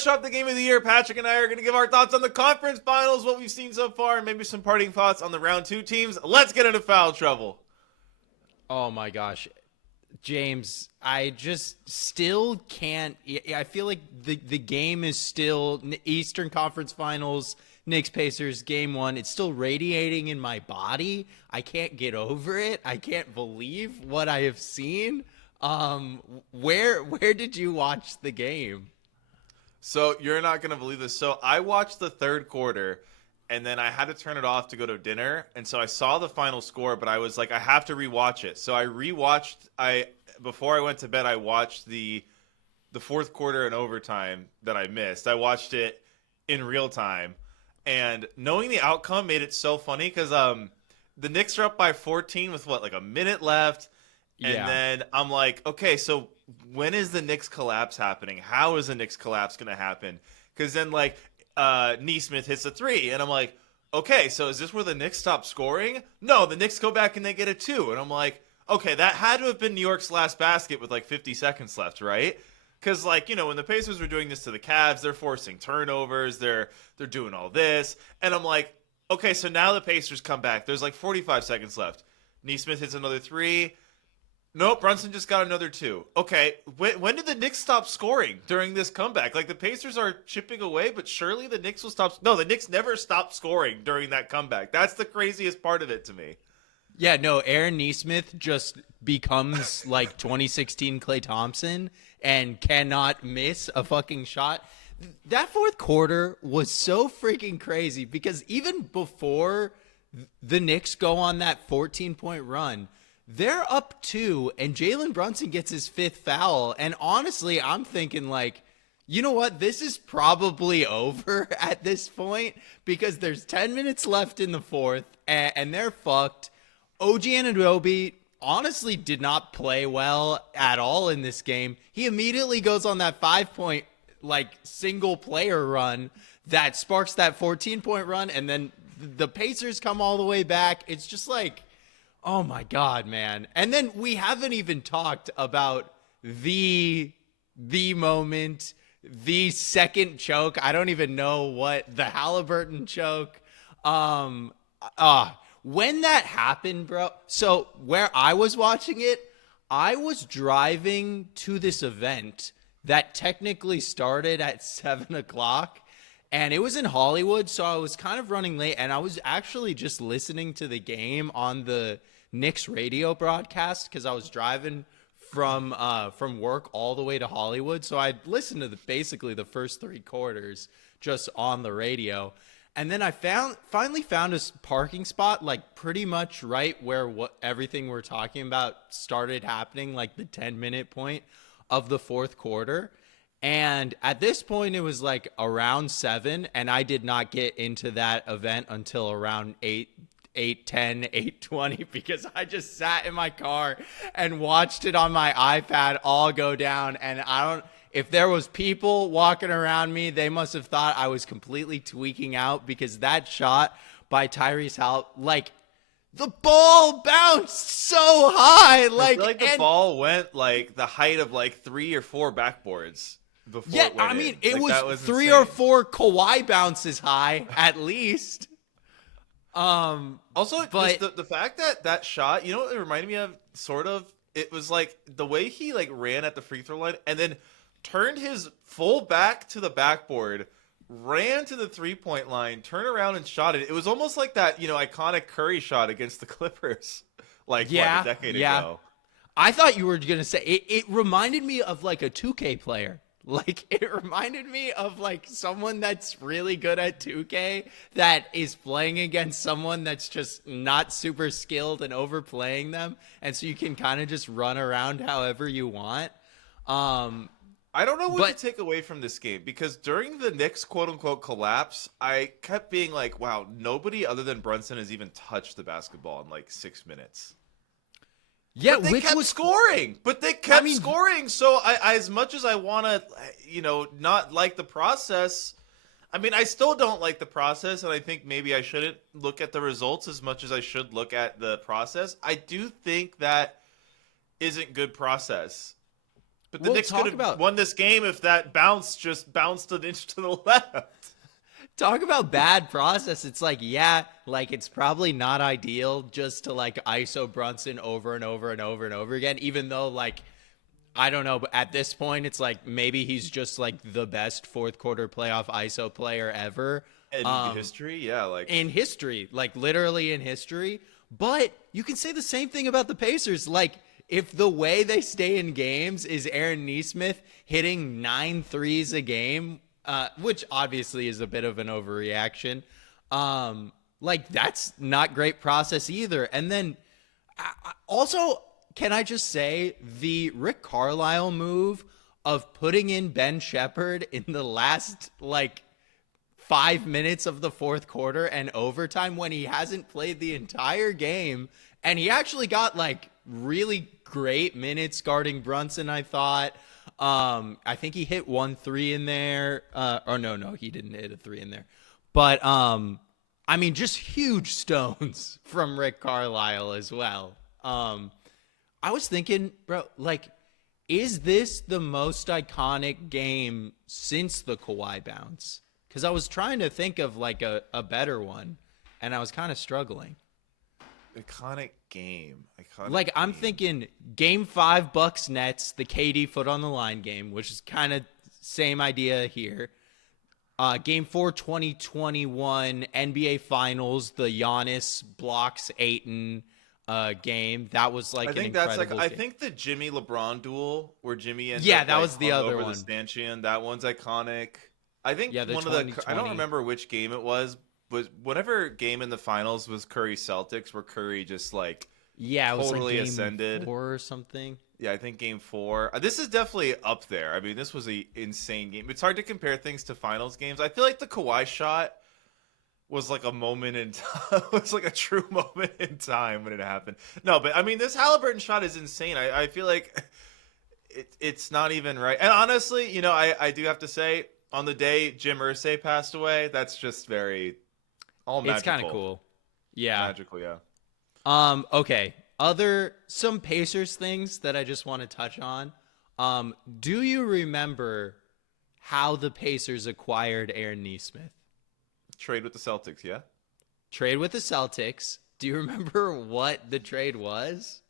fresh off the game of the year, Patrick and I are going to give our thoughts on the conference finals, what we've seen so far, and maybe some parting thoughts on the round 2 teams. Let's get into foul trouble. Oh my gosh. James, I just still can't. I feel like the game is still Eastern Conference Finals, Knicks Pacers game 1. It's still radiating in my body. I can't get over it. I can't believe what I have seen. Where did you watch the game? So you're not going to believe this. So I watched the third quarter, and then I had to turn it off to go to dinner. And so I saw the final score, but I was like, I have to rewatch it. So I rewatched. Before I went to bed, I watched the fourth quarter and overtime that I missed. I watched it in real time, and knowing the outcome made it so funny because the Knicks are up by 14 with like a minute left. And then I'm like, okay, so when is the Knicks collapse happening? How is the Knicks collapse going to happen? Because then, like, Nesmith hits a 3, and I'm like, okay, so is this where the Knicks stop scoring? No, the Knicks go back and they get a 2. And I'm like, okay, that had to have been New York's last basket with, like, 50 seconds left, right? Because, like, you know, when the Pacers were doing this to the Cavs, they're forcing turnovers, they're doing all this. And I'm like, okay, so now the Pacers come back. There's, like, 45 seconds left. Nesmith hits another 3. Nope, Brunson just got another 2. Okay, when did the Knicks stop scoring during this comeback? Like, the Pacers are chipping away, but surely the Knicks will stop. No, the Knicks never stopped scoring during that comeback. That's the craziest part of it to me. Yeah, no, Aaron Nesmith just becomes like 2016 Klay Thompson and cannot miss a fucking shot. That fourth quarter was so freaking crazy because even before the Knicks go on that 14-point run, they're up 2, and Jalen Brunson gets his 5th foul. And honestly, I'm thinking, like, you know what? This is probably over at this point because there's 10 minutes left in the fourth, and they're fucked. OG Anunoby honestly did not play well at all in this game. He immediately goes on that 5-point, like, single-player run that sparks that 14-point run, and then the Pacers come all the way back. It's just like, oh my God, man. And then we haven't even talked about the moment, the second choke. I don't even know what the Halliburton choke. When that happened, bro. So where I was watching it, I was driving to this event that technically started at 7:00. And it was in Hollywood, so I was kind of running late, and I was actually just listening to the game on the Knicks radio broadcast because I was driving from work all the way to Hollywood. So I'd listened to basically the first 3 quarters just on the radio. And then I finally found a parking spot, like pretty much right where everything we're talking about started happening, like the 10-minute point of the fourth quarter. And at this point, it was like around 7, and I did not get into that event until around 8:10, 8:20, because I just sat in my car and watched it on my iPad all go down. And if there was people walking around me, they must have thought I was completely tweaking out because that shot by Tyrese Halliburton, like, the ball bounced so high. I feel like the ball went like the height of like 3 or 4 backboards. Yeah, I mean, it was 3 insane. Or 4 Kawhi bounces high, at least. Also, but the fact that shot, you know what it reminded me of? Sort of, it was like the way he like ran at the free throw line and then turned his full back to the backboard, ran to the 3-point line, turned around and shot it. It was almost like that, you know, iconic Curry shot against the Clippers, like a decade ago. I thought you were gonna say it reminded me of like a 2K player. Like, it reminded me of, like, someone that's really good at 2K that is playing against someone that's just not super skilled and overplaying them. And so you can kind of just run around however you want. I don't know what to take away from this game because during the Knicks quote-unquote collapse, I kept being like, wow, nobody other than Brunson has even touched the basketball in, like, 6 minutes. Yeah, but they kept scoring. But they kept scoring. So I as much as I want to, you know, not like the process, I mean, I still don't like the process, and I think maybe I shouldn't look at the results as much as I should look at the process. I do think that isn't good process. But the We'll Knicks talk could have about- won this game if that bounce just bounced an inch to the left. Talk about bad process. It's like, yeah, like it's probably not ideal just to like ISO Brunson over and over and over and over again, even though like, I don't know, but at this point, it's like maybe he's just like the best fourth quarter playoff ISO player ever. In history, yeah, like In history, like literally in history. But you can say the same thing about the Pacers. Like, if the way they stay in games is Aaron Nesmith hitting 9 threes a game, which obviously is a bit of an overreaction, like that's not great process either. And then also, can I just say the Rick Carlisle move of putting in Ben Shepherd in the last like 5 minutes of the fourth quarter and overtime when he hasn't played the entire game, and he actually got like really great minutes guarding Brunson, I thought. I think he hit 1 3 in there. Or no, he didn't hit a 3 in there. But I mean, just huge stones from Rick Carlisle as well. I was thinking, bro, like, is this the most iconic game since the Kawhi bounce? Because I was trying to think of like a better one, and I was kind of struggling. iconic game. Like, I'm thinking Game 5 Bucks Nets, the KD foot on the line game, which is kind of same idea here. Game 4 2021 NBA Finals, the Giannis blocks Ayton game. That was like I an think that's like incredible I game. think the Jimmy LeBron duel where Jimmy ends Yeah, up, that like, was the hung other over one. the stanchion. That one's iconic. I think Yeah, the one of the I 2020. don't remember which game it was, but whatever game in the finals was Curry Celtics where Curry just like Yeah, it was totally like Game ascended. 4 or something. Yeah, I think game 4. This is definitely up there. I mean, this was a insane game. It's hard to compare things to finals games. I feel like the Kawhi shot was like a moment in time. It was like a true moment in time when it happened. No, but I mean, this Halliburton shot is insane. I feel like it's not even right. And honestly, you know, I do have to say, on the day Jim Irsay passed away, that's just very all magical. It's kind of cool. Yeah. Magical, yeah. Okay. Some Pacers things that I just want to touch on. Do you remember how the Pacers acquired Aaron Nesmith? Trade with the Celtics, yeah? Trade with the Celtics. Do you remember what the trade was?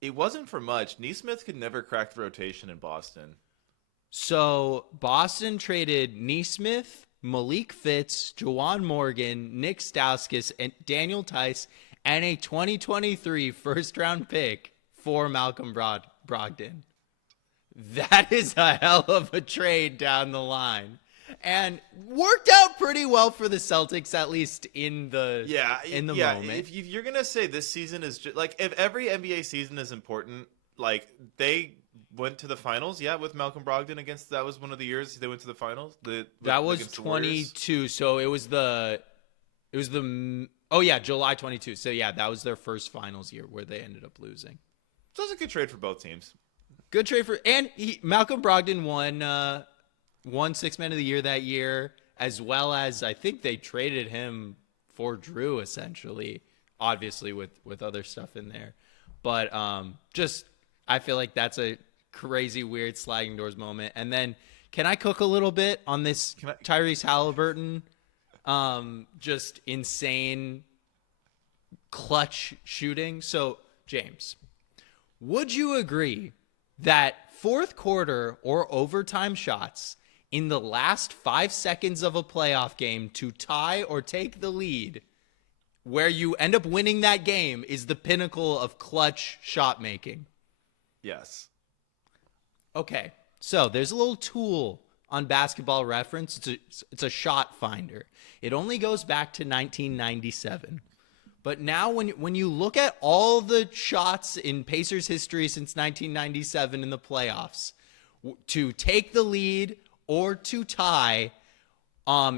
It wasn't for much. Nesmith could never crack the rotation in Boston. So Boston traded Nesmith, Malik Fitz, Juwan Morgan, Nick Stauskas, and Daniel Tice, and a 2023 first-round pick for Malcolm Brogdon. That is a hell of a trade down the line. And worked out pretty well for the Celtics, at least in the moment. If you're gonna say this season is just like, if every NBA season is important, like they went to the finals, with Malcolm Brogdon against. That was one of the years they went to the finals. That was 22. So it was the July 22. So yeah, that was their first finals year where they ended up losing. So it was a good trade for both teams. Good trade Malcolm Brogdon won Sixth Man of the Year that year, as well as I think they traded him for Drew, essentially, obviously with other stuff in there. But just I feel like that's a crazy, weird sliding doors moment. And then can I cook a little bit on this Tyrese Halliburton just insane clutch shooting? So, James, would you agree that fourth quarter or overtime shots in the last 5 seconds of a playoff game to tie or take the lead, where you end up winning that game, is the pinnacle of clutch shot making? Yes. Okay, so there's a little tool on Basketball Reference. It's a shot finder. It only goes back to 1997. But now when you look at all the shots in Pacers history since 1997 in the playoffs, to take the lead or to tie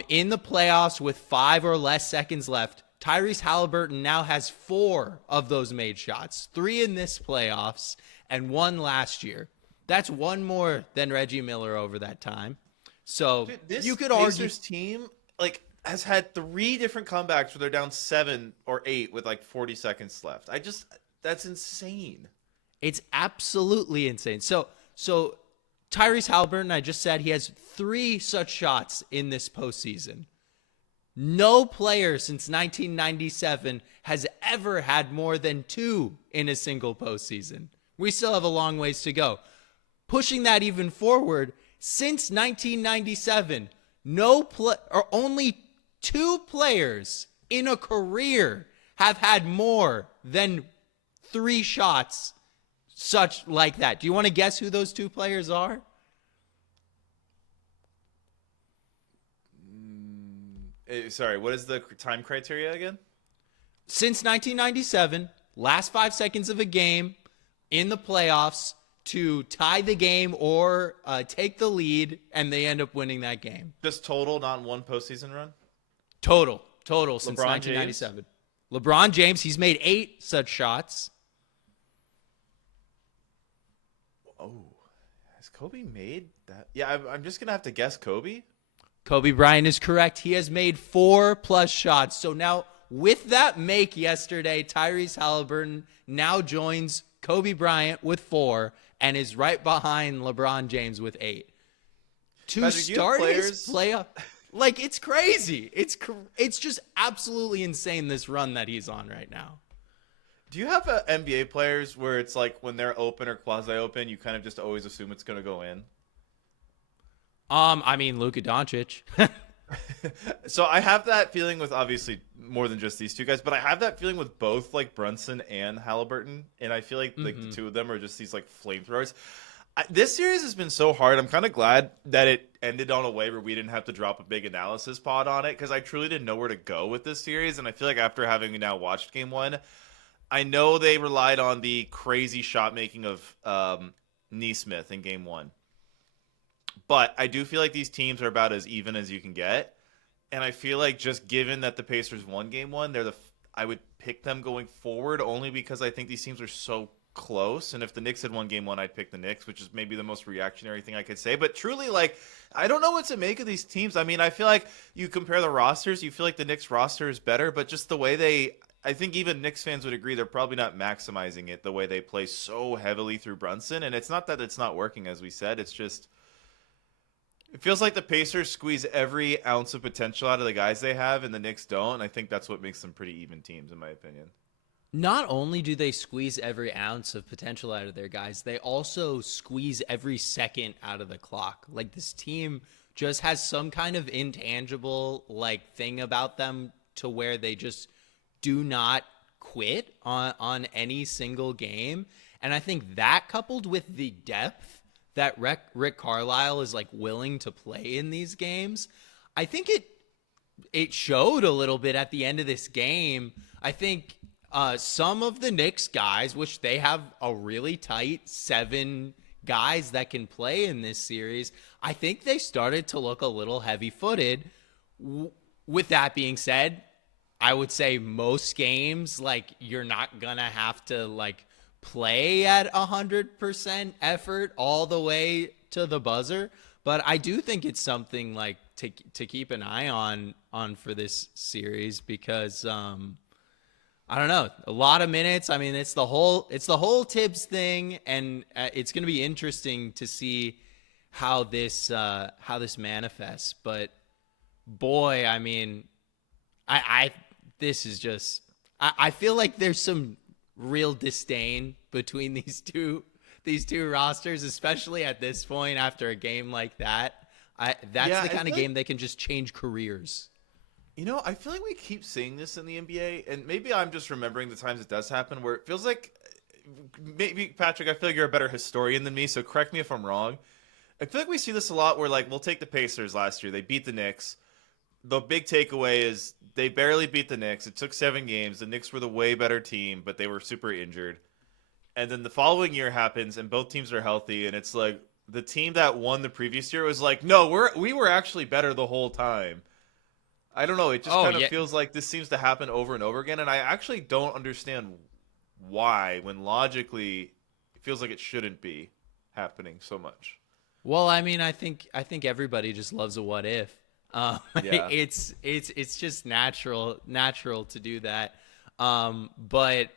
in the playoffs with 5 or less seconds left, Tyrese Halliburton now has 4 of those made shots, 3 in this playoffs and 1 last year. That's 1 more than Reggie Miller over that time. So Dude, you could Pacers team has had 3 different comebacks where they're down 7 or 8 with 40 seconds left. That's insane. It's absolutely insane. So Tyrese Halliburton, I just said he has 3 such shots in this postseason. No player since 1997 has ever had more than 2 in a single postseason. We still have a long ways to go. Pushing that even forward, since 1997, only 2 players in a career have had more than 3 shots such like that. Do you want to guess who those 2 players are? Sorry, what is the time criteria again? Since 1997, last 5 seconds of a game in the playoffs to tie the game or take the lead, and they end up winning that game. Just total, not in one postseason run? Total since LeBron 1997. James? LeBron James, he's made 8 such shots. Oh, has Kobe made that? Yeah, I'm just going to have to guess Kobe. Kobe Bryant is correct. He has made 4+ shots. So now, with that make yesterday, Tyrese Halliburton now joins Kobe Bryant with 4 and is right behind LeBron James with 8. To Patrick, start his playoff, like, it's crazy. It's just absolutely insane, this run that he's on right now. Do you have NBA players where it's like when they're open or quasi-open, you kind of just always assume it's going to go in? I mean, Luka Doncic. So I have that feeling with obviously more than just these 2 guys, but I have that feeling with both like Brunson and Halliburton, and I feel like the 2 of them are just these like flamethrowers. This series has been so hard. I'm kind of glad that it ended on a way where we didn't have to drop a big analysis pod on it, because I truly didn't know where to go with this series, and I feel like after having now watched Game 1, I know they relied on the crazy shot making of Nesmith in Game 1. But I do feel like these teams are about as even as you can get. And I feel like just given that the Pacers won Game 1, I would pick them going forward only because I think these teams are so close. And if the Knicks had won Game 1, I'd pick the Knicks, which is maybe the most reactionary thing I could say. But truly, like, I don't know what to make of these teams. I mean, I feel like you compare the rosters, you feel like the Knicks roster is better, but just the way I think even Knicks fans would agree they're probably not maximizing it the way they play so heavily through Brunson. And it's not that it's not working, as we said. It's just, it feels like the Pacers squeeze every ounce of potential out of the guys they have, and the Knicks don't. And I think that's what makes them pretty even teams, in my opinion. Not only do they squeeze every ounce of potential out of their guys, they also squeeze every second out of the clock. Like, this team just has some kind of intangible like thing about them to where they just do not quit on any single game. And I think that, coupled with the depth that Rick Carlisle is like willing to play in these games, I think it showed a little bit at the end of this game. I think some of the Knicks guys, which they have a really tight 7 guys that can play in this series, I think they started to look a little heavy-footed. With that being said, I would say most games, like, you're not gonna have to like play at 100% effort all the way to the buzzer, but I do think it's something like to keep an eye on for this series, because I don't know, a lot of minutes. I mean, it's the whole Tibbs thing, and it's going to be interesting to see how this manifests. But boy, I mean, this is just, I feel like there's some real disdain between these two rosters, especially at this point after a game like that. That's the kind of game that can just change careers. You know, I feel like we keep seeing this in the NBA, and maybe I'm just remembering the times it does happen, where it feels like, maybe, Patrick, I feel like you're a better historian than me, so correct me if I'm wrong. I feel like we see this a lot where, like, we'll take the Pacers last year. They beat the Knicks. The big takeaway is they barely beat the Knicks. It took 7 games. The Knicks were the way better team, but they were super injured. And then the following year happens, and both teams are healthy, and it's like the team that won the previous year was like, no, we were actually better the whole time. I don't know. It just kind of feels like this seems to happen over and over again, and I actually don't understand why, when logically it feels like it shouldn't be happening so much. Well, I mean, I think everybody just loves a what if. Yeah. It's just natural to do that. But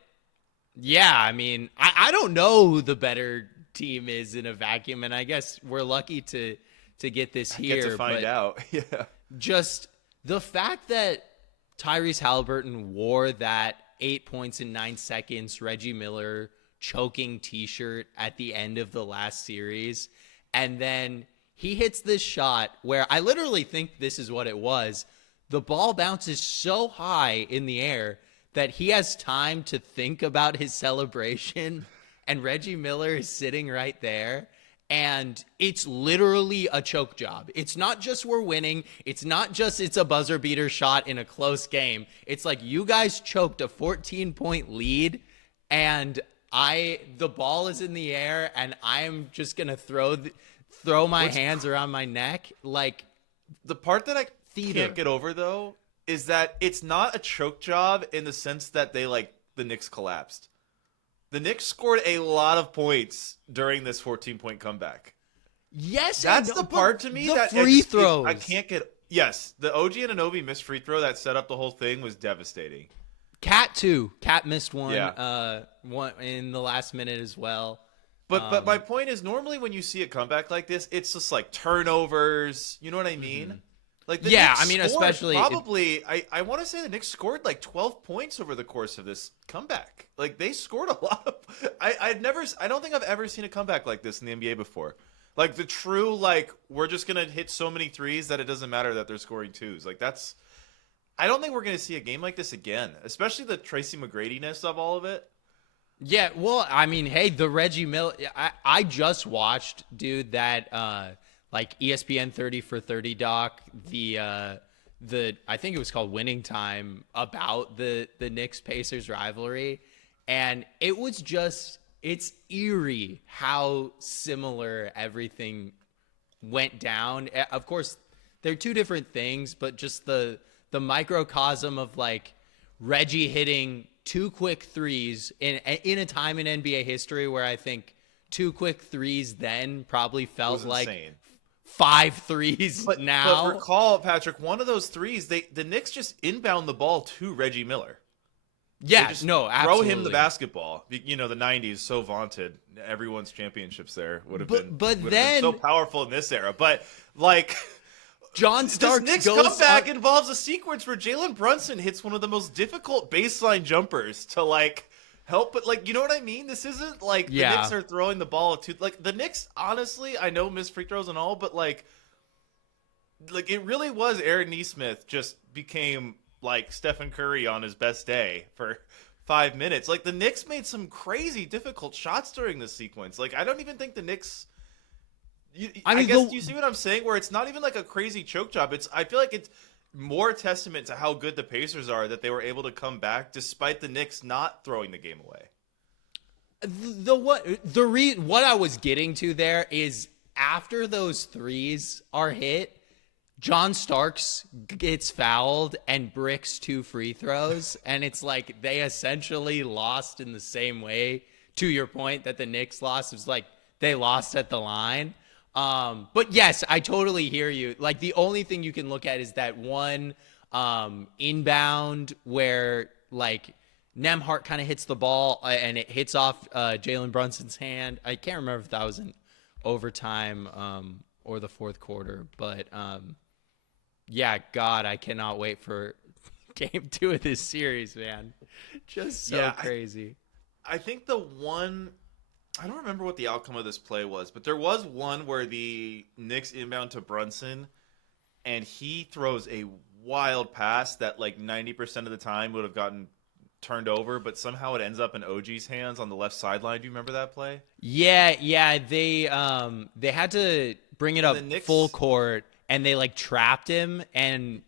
yeah, I mean, I don't know who the better team is in a vacuum, and I guess we're lucky to get this here. Get to find out. Yeah. Just the fact that Tyrese Halliburton wore that 8 points in 9 seconds Reggie Miller choking t-shirt at the end of the last series, and then he hits this shot where I literally think this is what it was. The ball bounces so high in the air that he has time to think about his celebration, and Reggie Miller is sitting right there, and it's literally a choke job. It's not just we're winning. It's not just it's a buzzer beater shot in a close game. It's like you guys choked a 14-point lead, and the ball is in the air, and I'm just going to throw my hands around my neck. Like, the part that I can't get over, though, is that it's not a choke job in the sense that the Knicks collapsed. The Knicks scored a lot of points during this 14-point comeback. Yes, that's the part to me that free throws. I can't get. Yes, the OG Anunoby missed free throw that set up the whole thing was devastating. Cat too. Cat missed one. Yeah. One in the last minute as well. But my point is, normally when you see a comeback like this, it's just like turnovers. You know what I mean? Mm-hmm. Like the yeah, Knicks I mean, scored especially probably. I want to say the Knicks scored like 12 points over the course of this comeback. Like they scored a lot of. I don't think I've ever seen a comeback like this in the NBA before. Like the true we're just gonna hit so many threes that it doesn't matter that they're scoring twos. Like that's. I don't think we're gonna see a game like this again, especially the Tracy McGrady-ness of all of it. Yeah, well, I mean, hey, the Reggie Miller. I just watched, dude, that ESPN 30 for 30 doc, the I think it was called Winning Time, about the Knicks Pacers rivalry, and it's eerie how similar everything went down. Of course, they're two different things, but just the microcosm of Reggie hitting 2 quick threes in a time in NBA history where I think 2 quick threes then probably felt like insane. 5 threes now. But recall, Patrick, one of those threes, the Knicks just inbound the ball to Reggie Miller. Yeah, just no, throw absolutely. him the basketball. You know, the 90s, so vaunted. Everyone's championships there would have been so powerful in this era. But John Starks this Knicks goes comeback involves a sequence where Jalen Brunson hits one of the most difficult baseline jumpers to help, but you know what I mean? This isn't the Knicks are throwing the ball to the Knicks. Honestly, I know missed free throws and all, but it really was Aaron Nesmith just became Stephen Curry on his best day for 5 minutes. The Knicks made some crazy difficult shots during this sequence. I don't even think the Knicks. I guess you see what I'm saying? Where it's not even a crazy choke job. I feel like it's more testament to how good the Pacers are that they were able to come back despite the Knicks not throwing the game away. What I was getting to there is after those threes are hit, John Starks gets fouled and bricks 2 free throws, and it's they essentially lost in the same way. To your point that the Knicks lost, it was they lost at the line. But yes, I totally hear you. The only thing you can look at is that one inbound where Nembhard kind of hits the ball and it hits off Jalen Brunson's hand. I can't remember if that was in overtime or the fourth quarter, but yeah, God, I cannot wait for game 2 of this series, man. Just so crazy. I think the one. I don't remember what the outcome of this play was, but there was one where the Knicks inbound to Brunson, and he throws a wild pass that 90% of the time would have gotten turned over, but somehow it ends up in OG's hands on the left sideline. Do you remember that play? Yeah, they had to bring it up full court, and they trapped him, and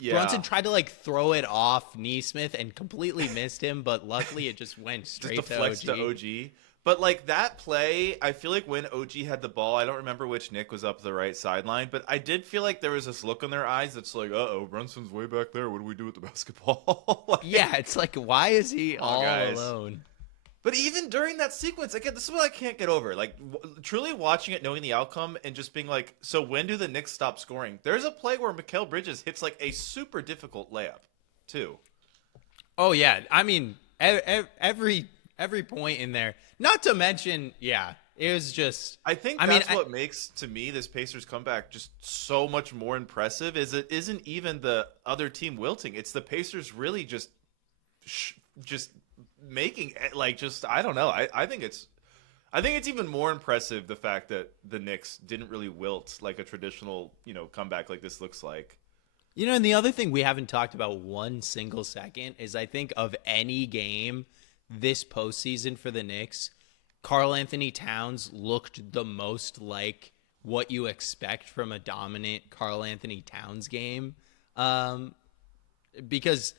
Brunson tried to throw it off Nesmith and completely missed him, but luckily it just went straight just to OG. to OG. But that play, I feel when OG had the ball, I don't remember which Knick was up the right sideline, but I did feel there was this look in their eyes that's uh-oh, Brunson's way back there. What do we do with the basketball? Yeah, it's why is he all alone? But even during that sequence, again, this is what I can't get over. Truly watching it, knowing the outcome, and just being so when do the Knicks stop scoring? There's a play where Mikal Bridges hits a super difficult layup, too. Oh, yeah. I mean, every point in there. Not to mention, It was just. I think that's what makes, to me, this Pacers comeback just so much more impressive. Is it isn't even the other team wilting; it's the Pacers really just making like just I don't know. I think it's even more impressive the fact that the Knicks didn't really wilt like a traditional comeback like this looks like. And the other thing we haven't talked about one single second is I think of any game this postseason for the Knicks, Karl Anthony Towns looked the most like what you expect from a dominant Karl Anthony Towns game. Because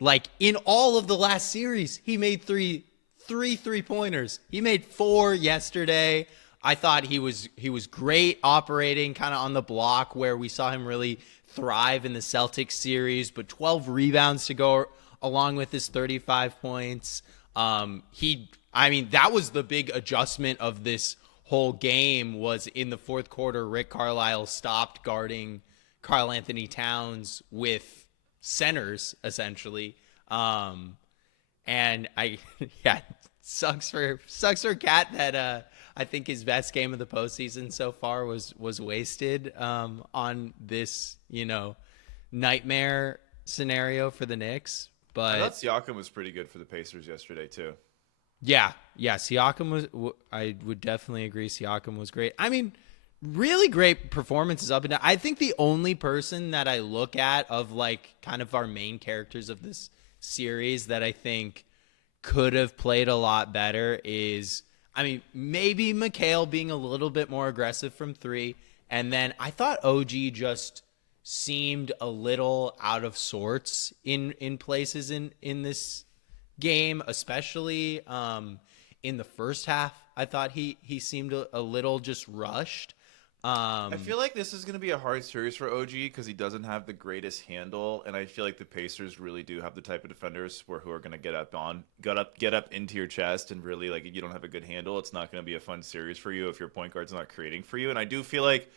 like in all of the last series, he made three 3-pointers. He made 4 yesterday. I thought he was great operating kind of on the block where we saw him really thrive in the Celtics series, but 12 rebounds to go along with his 35 points. That was the big adjustment of this whole game was in the fourth quarter, Rick Carlisle stopped guarding Karl Anthony Towns with centers essentially. Sucks for Cat that I think his best game of the postseason so far was wasted on this nightmare scenario for the Knicks. But I thought Siakam was pretty good for the Pacers yesterday too. Yeah, Siakam was. I would definitely agree. Siakam was great. I mean, really great performances up and down. I think the only person that I look at of like kind of our main characters of this series that I think could have played a lot better is, maybe Mikal being a little bit more aggressive from 3. And then I thought OG just seemed a little out of sorts in places in this game, especially in the first half. I thought he seemed a little just rushed. I feel like this is going to be a hard series for OG because he doesn't have the greatest handle, and I feel like the Pacers really do have the type of defenders who are going to get up into your chest, and really like if you don't have a good handle, it's not going to be a fun series for you if your point guard's not creating for you. And I do feel like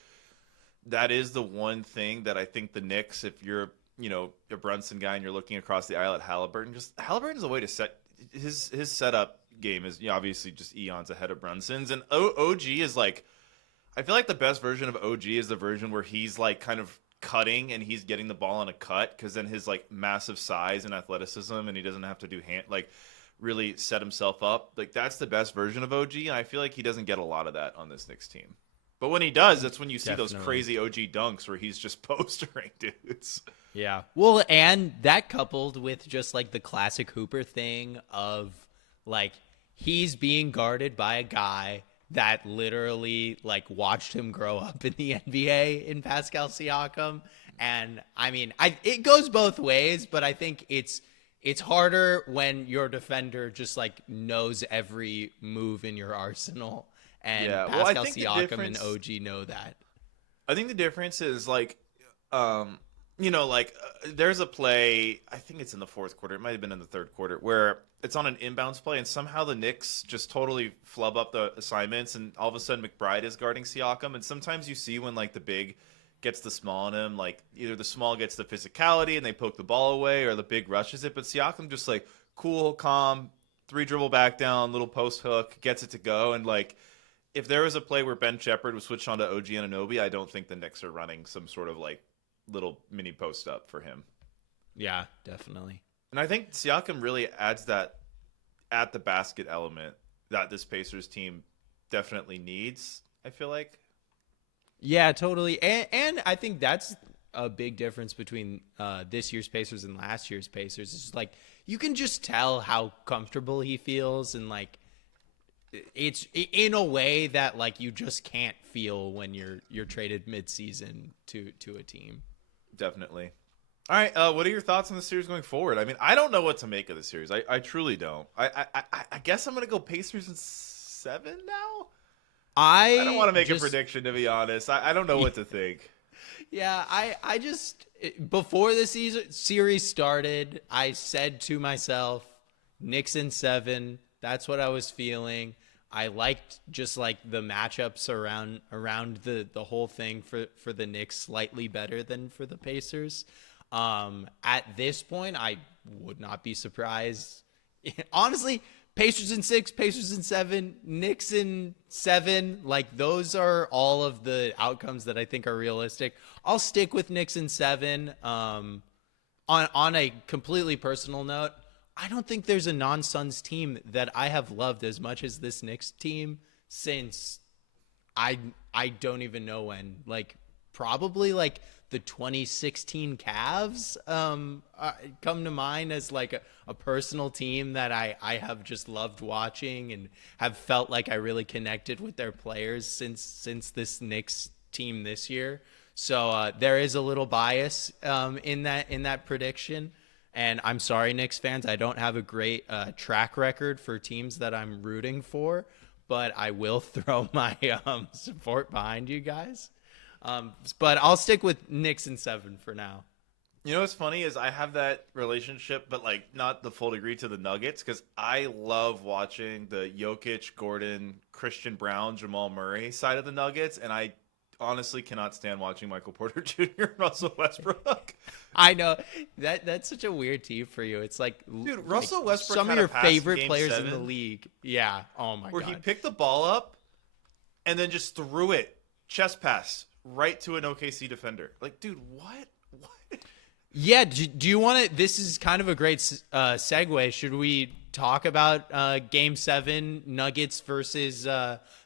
that is the one thing that I think the Knicks, if you're a Brunson guy and you're looking across the aisle at Halliburton's a way to set his setup game is obviously just eons ahead of Brunson's, and OG is like. I feel like the best version of OG is the version where he's like kind of cutting and he's getting the ball on a cut because then his like massive size and athleticism and he doesn't have to do really set himself up. Like that's the best version of OG, and I feel like he doesn't get a lot of that on this Knicks team. But when he does, that's when you see those crazy OG dunks where he's just postering dudes. Yeah. Well, and that coupled with just like the classic Hooper thing of like he's being guarded by a guy that literally like watched him grow up in the NBA in Pascal Siakam. And it goes both ways, but I think it's harder when your defender just like knows every move in your arsenal. And Pascal Siakam and OG know that. I think the difference is like, there's a play, I think it's in the fourth quarter, it might have been in the third quarter, where it's on an inbounds play, and somehow the Knicks just totally flub up the assignments, and all of a sudden McBride is guarding Siakam, and sometimes you see when, like, the big gets the small on him, like, either the small gets the physicality and they poke the ball away, or the big rushes it, but Siakam just, like, cool, calm, 3-dribble back down, little post hook, gets it to go, and, like, if there was a play where Ben Shepherd was switched on to OG Anunoby, I don't think the Knicks are running some sort of, like, little mini post up for him. Yeah, definitely. And I think Siakam really adds that at the basket element that this Pacers team definitely needs, I feel like. Yeah, totally. And I think that's a big difference between this year's Pacers and last year's Pacers. It's just like you can just tell how comfortable he feels, and like it's in a way that like you just can't feel when you're traded midseason to a team. Definitely. All right, what are your thoughts on the series going forward? I don't know what to make of the series. I truly don't. I guess I'm going to go Pacers in 7 now? I don't want to make a prediction, to be honest. I don't know what to think. Yeah, I just before the series started, I said to myself, Knicks in 7. That's what I was feeling. I liked just like the matchups around the whole thing for the Knicks slightly better than for the Pacers. At this point, I would not be surprised. Honestly, Pacers in 6, Pacers in 7, Knicks in 7. Like, those are all of the outcomes that I think are realistic. I'll stick with Knicks in 7. On a completely personal note, I don't think there's a non-Suns team that I have loved as much as this Knicks team since I don't even know when. Like, probably like the 2016 Cavs come to mind as like a personal team that I have just loved watching and have felt like I really connected with their players since this Knicks team this year. So there is a little bias in that prediction. And I'm sorry, Knicks fans, I don't have a great track record for teams that I'm rooting for, but I will throw my support behind you guys. But I'll stick with Knicks in 7 for now. You know what's funny is I have that relationship, but like not the full degree to the Nuggets, because I love watching the Jokic, Gordon, Christian Brown, Jamal Murray side of the Nuggets, and I honestly cannot stand watching Michael Porter Jr. and Russell Westbrook. I know that's such a weird team for you. It's like, dude, Russell Westbrook, some of had your a pass favorite in Game players 7, in the league. Yeah. Oh my god. where he picked the ball up and then just threw it chest pass right to an OKC defender. Like, dude, what? Yeah. Do you want to? This is kind of a great segue. Should we talk about Game 7 Nuggets versus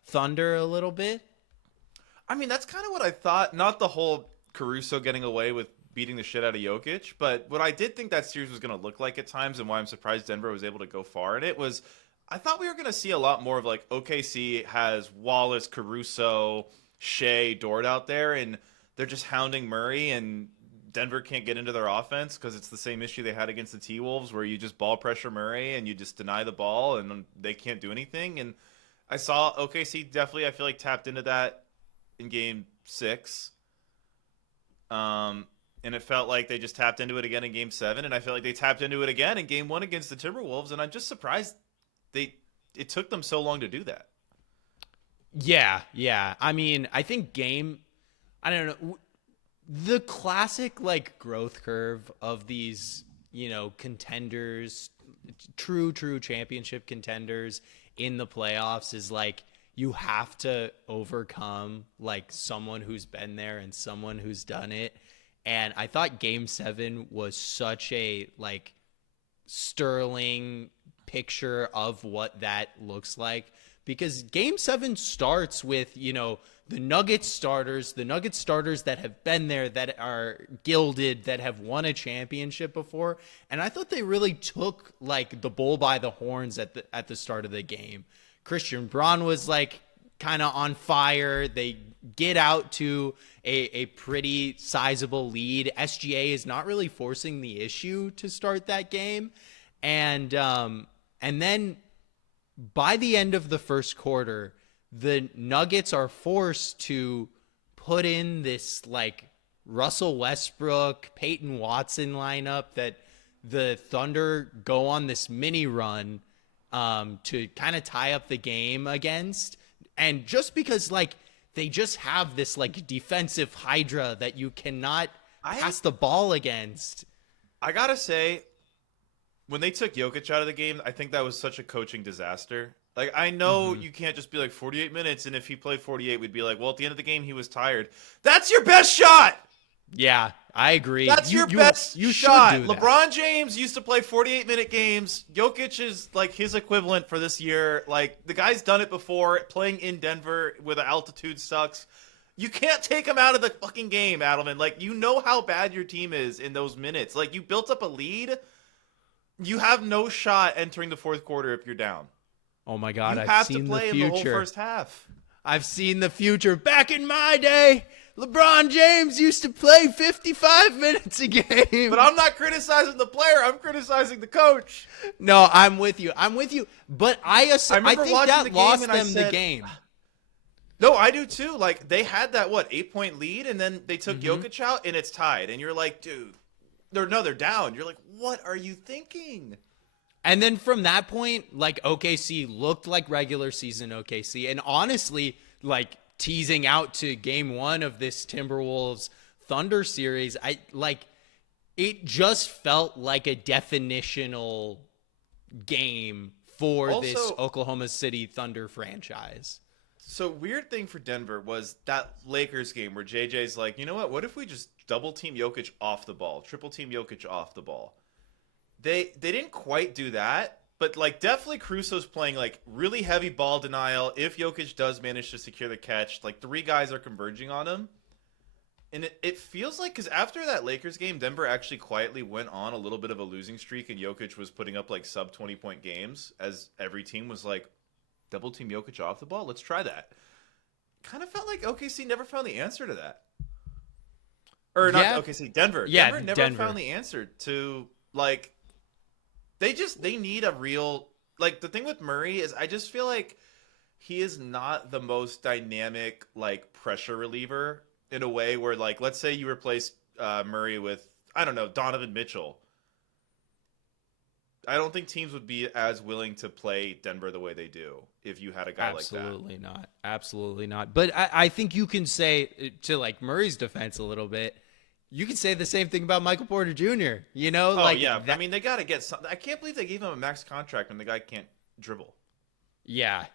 Thunder a little bit? I mean, that's kind of what I thought. Not the whole Caruso getting away with beating the shit out of Jokic, but what I did think that series was going to look like at times, and why I'm surprised Denver was able to go far in it, was I thought we were going to see a lot more of like OKC has Wallace, Caruso, Shea, Dort out there, and they're just hounding Murray, and Denver can't get into their offense because it's the same issue they had against the T-Wolves, where you just ball pressure Murray and you just deny the ball and they can't do anything. And I saw OKC definitely, I feel like, tapped into that in Game 6. And it felt like they just tapped into it again in Game 7, and I feel like they tapped into it again in Game 1 against the Timberwolves, and I'm just surprised it took them so long to do that. Yeah. I mean, I think I don't know, the classic like growth curve of these, contenders, true championship contenders in the playoffs is like, you have to overcome like someone who's been there and someone who's done it. And I thought Game 7 was such a like sterling picture of what that looks like, because Game 7 starts with, the Nuggets starters that have been there, that are gilded, that have won a championship before. And I thought they really took like the bull by the horns at the start of the game. Christian Braun was like kind of on fire. They get out to a pretty sizable lead. SGA is not really forcing the issue to start that game. And then by the end of the first quarter, the Nuggets are forced to put in this like Russell Westbrook, Peyton Watson lineup that the Thunder go on this mini run to kind of tie up the game against. And just because like they just have this like defensive hydra that you cannot pass the ball against. I gotta say, when they took Jokic out of the game, I think that was such a coaching disaster. Like, I know you can't just be like 48 minutes, and if he played 48, we'd be like, well, at the end of the game, he was tired. That's your best shot! Yeah, I agree. That's your best shot. Should do that. LeBron James used to play 48-minute games. Jokic is like his equivalent for this year. Like, the guy's done it before. Playing in Denver where the altitude sucks. You can't take him out of the fucking game, Adelman. Like, you know how bad your team is in those minutes. Like, you built up a lead. You have no shot entering the fourth quarter if you're down. Oh my God, I've seen the future. You have to play in the whole first half. I've seen the future. Back in my day, LeBron James used to play 55 minutes a game. But I'm not criticizing the player. I'm criticizing the coach. No, I'm with you. But I think that lost them the game. No, I do too. Like, they had that, 8-point lead, and then they took Jokic out, and it's tied. And you're like, dude, they're down. You're like, what are you thinking? And then from that point, like, OKC looked like regular season OKC. And honestly, like, teasing out to Game 1 of this Timberwolves Thunder series, it just felt like a definitional game for this Oklahoma City Thunder franchise. So weird thing for Denver was that Lakers game where JJ's like, you know what if we just double team Jokic off the ball, triple team Jokic off the ball? They didn't quite do that, but like definitely Caruso's playing like really heavy ball denial. If Jokic does manage to secure the catch, like 3 guys are converging on him. And it feels like, because after that Lakers game, Denver actually quietly went on a little bit of a losing streak, and Jokic was putting up like sub 20-point games as every team was like, double team Jokic off the ball, let's try that. Kind of felt like OKC never found the answer to that. Or not OKC, Denver. Yeah, Denver never found the answer to, like, they need a real, like, the thing with Murray is I just feel like he is not the most dynamic, like, pressure reliever in a way where, like, let's say you replace Murray with, I don't know, Donovan Mitchell. I don't think teams would be as willing to play Denver the way they do if you had a guy like that. Absolutely not. Absolutely not. But I think you can say, to like Murray's defense a little bit, you can say the same thing about Michael Porter Jr. You know, I mean, they got to get something. I can't believe they gave him a max contract when the guy can't dribble. Yeah.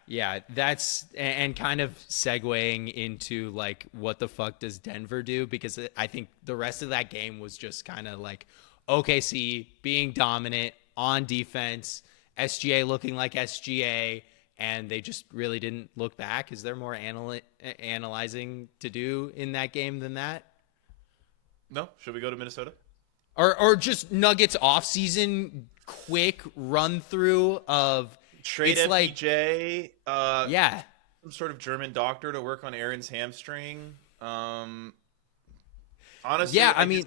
That's, and kind of segueing into like, what the fuck does Denver do? Because I think the rest of that game was just kind of like OKC being dominant on defense, SGA looking like SGA, and they just really didn't look back. Is there more analyzing to do in that game than that? No. Should we go to Minnesota? Or just Nuggets offseason quick run through of trade FPJ, yeah, some sort of German doctor to work on Aaron's hamstring. Honestly, yeah, I mean,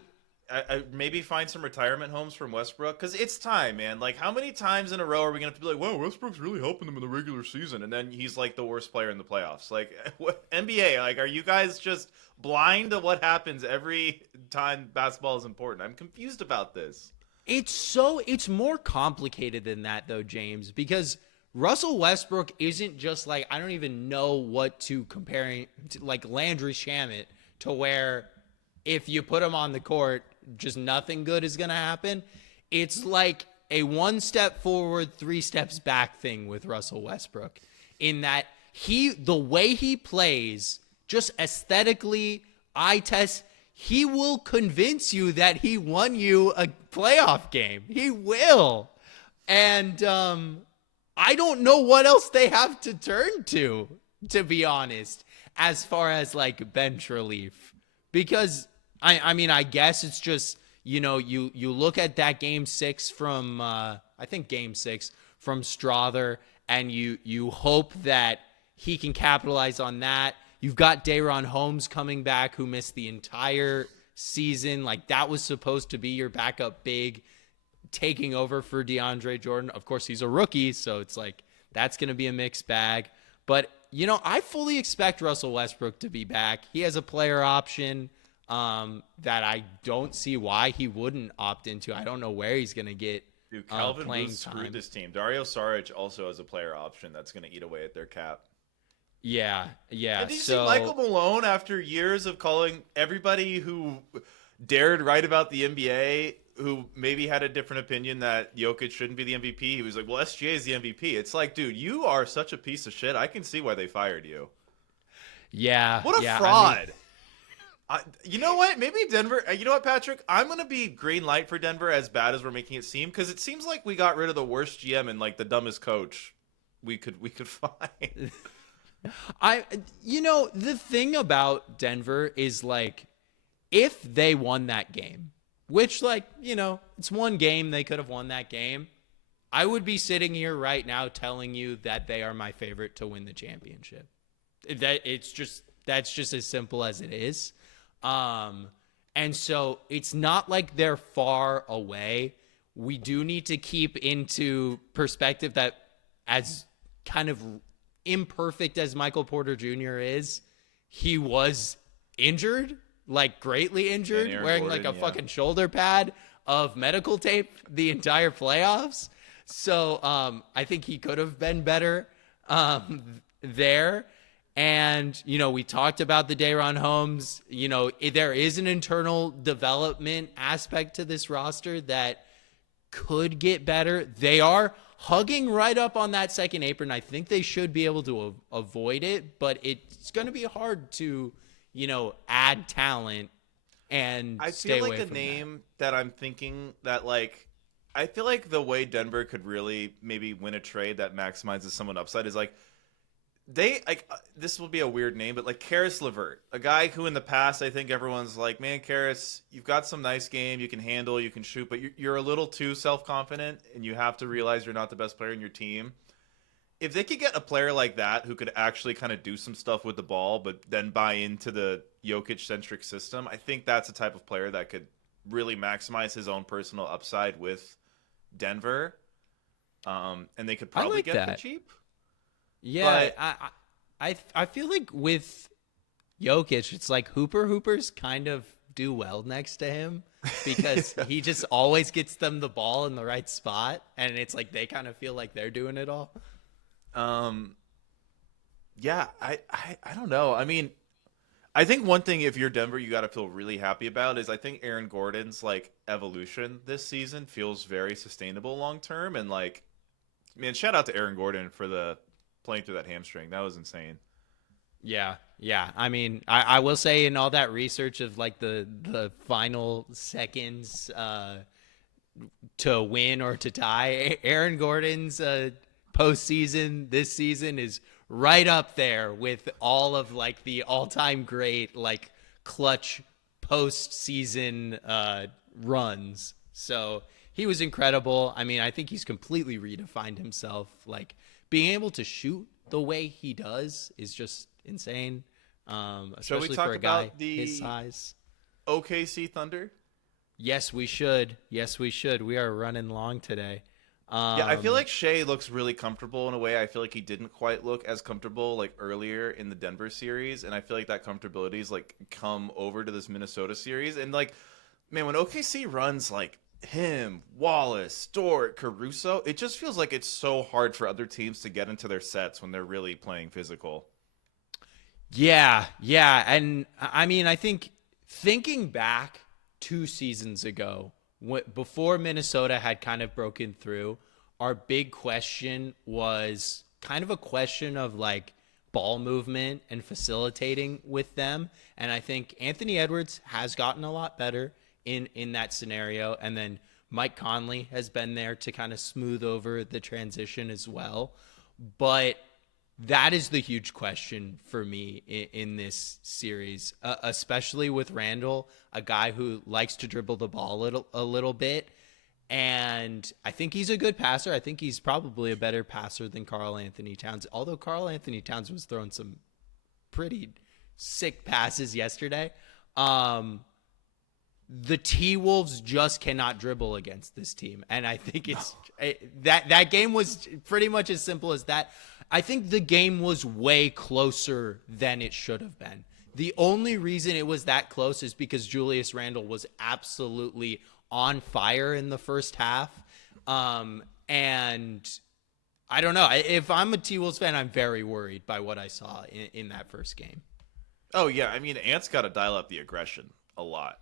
I maybe find some retirement homes from Westbrook, because it's time, man. Like, how many times in a row are we gonna have to be like, "Wow, Westbrook's really helping them in the regular season," and then he's like the worst player in the playoffs? Like, what, NBA? Like, are you guys just blind to what happens every time basketball is important? I'm confused about this. It's more complicated than that, though, James, because Russell Westbrook isn't just like, I don't even know what to compare to, like Landry Shamet, to where if you put him on the court, just nothing good is going to happen. It's like a 1 step forward, 3 steps back thing with Russell Westbrook, in that the way he plays, just aesthetically, eye test, he will convince you that he won you a playoff game. He will. And I don't know what else they have to turn to be honest, as far as like bench relief. Because I mean, I guess it's just, you know, you look at that game 6 from, I think game 6 from Strother, and you hope that he can capitalize on that. You've got Day'Ron Holmes coming back, who missed the entire season. Like, that was supposed to be your backup big, taking over for DeAndre Jordan. Of course, he's a rookie, so it's like, that's going to be a mixed bag. But, you know, I fully expect Russell Westbrook to be back. He has a player option that I don't see why he wouldn't opt into. I don't know where he's going to get Calvin playing Booth time. screwed this team. Dario Saric also has a player option that's going to eat away at their cap. Yeah. And did you see Michael Malone, after years of calling everybody who dared write about the NBA, who maybe had a different opinion that Jokic shouldn't be the MVP, he was like, well, SGA is the MVP. It's like, dude, you are such a piece of shit. I can see why they fired you. Yeah. What a fraud. You know what? Maybe Denver. You know what, Patrick? I'm gonna be green light for Denver, as bad as we're making it seem, because it seems like we got rid of the worst GM and like the dumbest coach we could find. You know, the thing about Denver is, like, if they won that game, which, like, you know, it's one game, they could have won that game, I would be sitting here right now telling you that they are my favorite to win the championship. That's just as simple as it is. And so it's not like they're far away. We do need to keep into perspective that, as kind of imperfect as Michael Porter Jr. is, he was injured, like greatly injured, wearing like a fucking shoulder pad of medical tape the entire playoffs. So I think he could have been better there. And, you know, we talked about the Day'Ron Holmes. You know, there is an internal development aspect to this roster that could get better. They are hugging right up on that second apron. I think they should be able to avoid it, but it's going to be hard to, add talent and I stay feel away like a from name that I'm thinking that like I feel like the way Denver could really maybe win a trade that maximizes someone upside is like this will be a weird name, but like Karis LeVert, a guy who in the past I think everyone's like, man, Karis, you've got some nice game, you can handle, you can shoot, but you're a little too self-confident, and you have to realize you're not the best player in your team. If they could get a player like that who could actually kind of do some stuff with the ball, but then buy into the Jokic-centric system, I think that's the type of player that could really maximize his own personal upside with Denver. And they could probably like get that. for cheap. Yeah, But I feel like with Jokic, it's like Hoopers kind of do well next to him because he just always gets them the ball in the right spot, and it's like they kind of feel like they're doing it all. Yeah, I don't know. I mean, I think one thing if you're Denver, you got to feel really happy about is I think Aaron Gordon's like evolution this season feels very sustainable long term, and like, man, shout out to Aaron Gordon for the playing through that hamstring. That was insane. Yeah. I mean, I will say in all that research of like the final seconds to win or to tie, Aaron Gordon's postseason this season is right up there with all of like the all-time great like clutch postseason runs. So he was incredible. I mean, I think he's completely redefined himself. Like being able to shoot the way he does is just insane. Especially for a guy his size. OKC Thunder? Yes, we should. We are running long today. Yeah, I feel like Shea looks really comfortable in a way I feel like he didn't quite look as comfortable like earlier in the Denver series, and I feel like that comfortability is like come over to this Minnesota series. And like, man, when OKC runs like him, Wallace, Dort, Caruso, it just feels like it's so hard for other teams to get into their sets when they're really playing physical. Yeah, and I mean, I think thinking back 2 seasons ago, before Minnesota had kind of broken through, our big question was kind of a question of like ball movement and facilitating with them. And I think Anthony Edwards has gotten a lot better in that scenario. And then Mike Conley has been there to kind of smooth over the transition as well. But that is the huge question for me in this series, especially with Randall, a guy who likes to dribble the ball a little bit. And I think he's a good passer. I think he's probably a better passer than Karl Anthony Towns, although Karl Anthony Towns was throwing some pretty sick passes yesterday. The T-Wolves just cannot dribble against this team. And I think that game was pretty much as simple as that. I think the game was way closer than it should have been. The only reason it was that close is because Julius Randle was absolutely on fire in the first half. And I don't know. If I'm a T-Wolves fan, I'm very worried by what I saw in that first game. Oh, yeah. I mean, Ant's got to dial up the aggression a lot.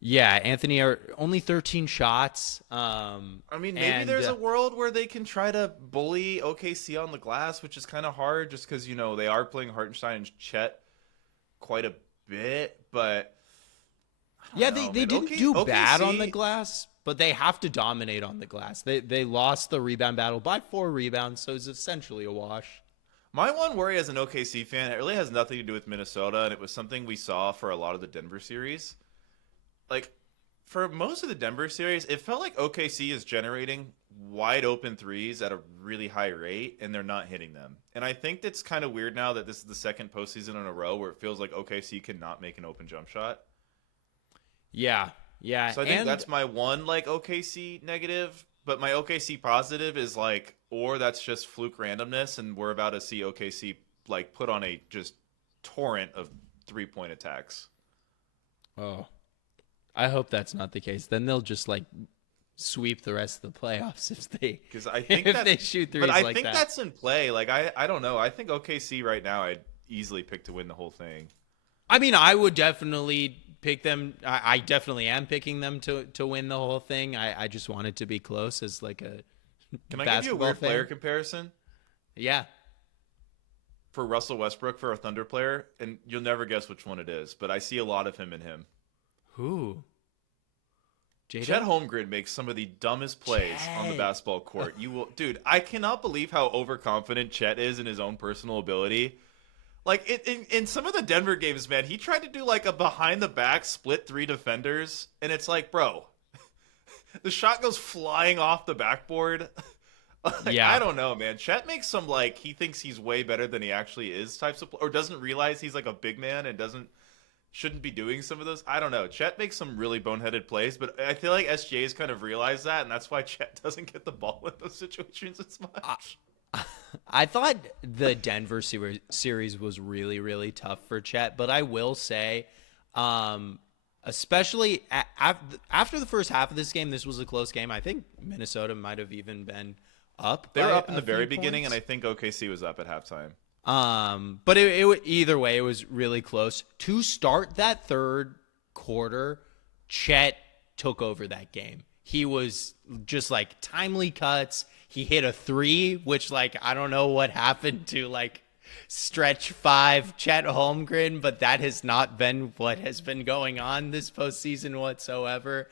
Yeah, Anthony, only 13 shots. I mean, maybe there's a world where they can try to bully OKC on the glass, which is kind of hard just because, they are playing Hartenstein and Chet quite a bit. But, they didn't do bad on the glass, but they have to dominate on the glass. They lost the rebound battle by 4 rebounds, so it's essentially a wash. My one worry as an OKC fan, it really has nothing to do with Minnesota, and it was something we saw for a lot of the Denver series. Like, for most of the Denver series, it felt like OKC is generating wide open threes at a really high rate, and they're not hitting them. And I think that's kind of weird now that this is the second postseason in a row where it feels like OKC cannot make an open jump shot. Yeah. So I think that's my one, OKC negative. But my OKC positive is, or that's just fluke randomness, and we're about to see OKC, put on a just torrent of three-point attacks. Oh. I hope that's not the case. Then they'll just sweep the rest of the playoffs if they they shoot threes. But I think that's in play. I don't know. I think OKC right now I'd easily pick to win the whole thing. I mean, I would definitely pick them. I definitely am picking them to win the whole thing. I just want it to be close as like a Can I give you a weird player comparison? Yeah. For Russell Westbrook for a Thunder player, and you'll never guess which one it is, but I see a lot of him in him. Who? Chet Holmgren makes some of the dumbest plays on the basketball court. Dude, I cannot believe how overconfident Chet is in his own personal ability. Like in some of the Denver games, man, he tried to do like a behind the back split 3 defenders, and it's like, bro, the shot goes flying off the backboard. Yeah, I don't know, man. Chet makes some like he thinks he's way better than he actually is types of, or doesn't realize he's like a big man and shouldn't be doing some of those. I don't know. Chet makes some really boneheaded plays, but I feel like SGA's kind of realized that, and that's why Chet doesn't get the ball in those situations as much. I thought the Denver series was really, really tough for Chet, but I will say, especially after the first half of this game, this was a close game. I think Minnesota might have even been up. They were up in the very beginning, and I think OKC was up at halftime. But it either way, it was really close. To start that third quarter, Chet took over that game. He was just like timely cuts. He hit a 3, which like I don't know what happened to like stretch 5 Chet Holmgren, but that has not been what has been going on this postseason whatsoever.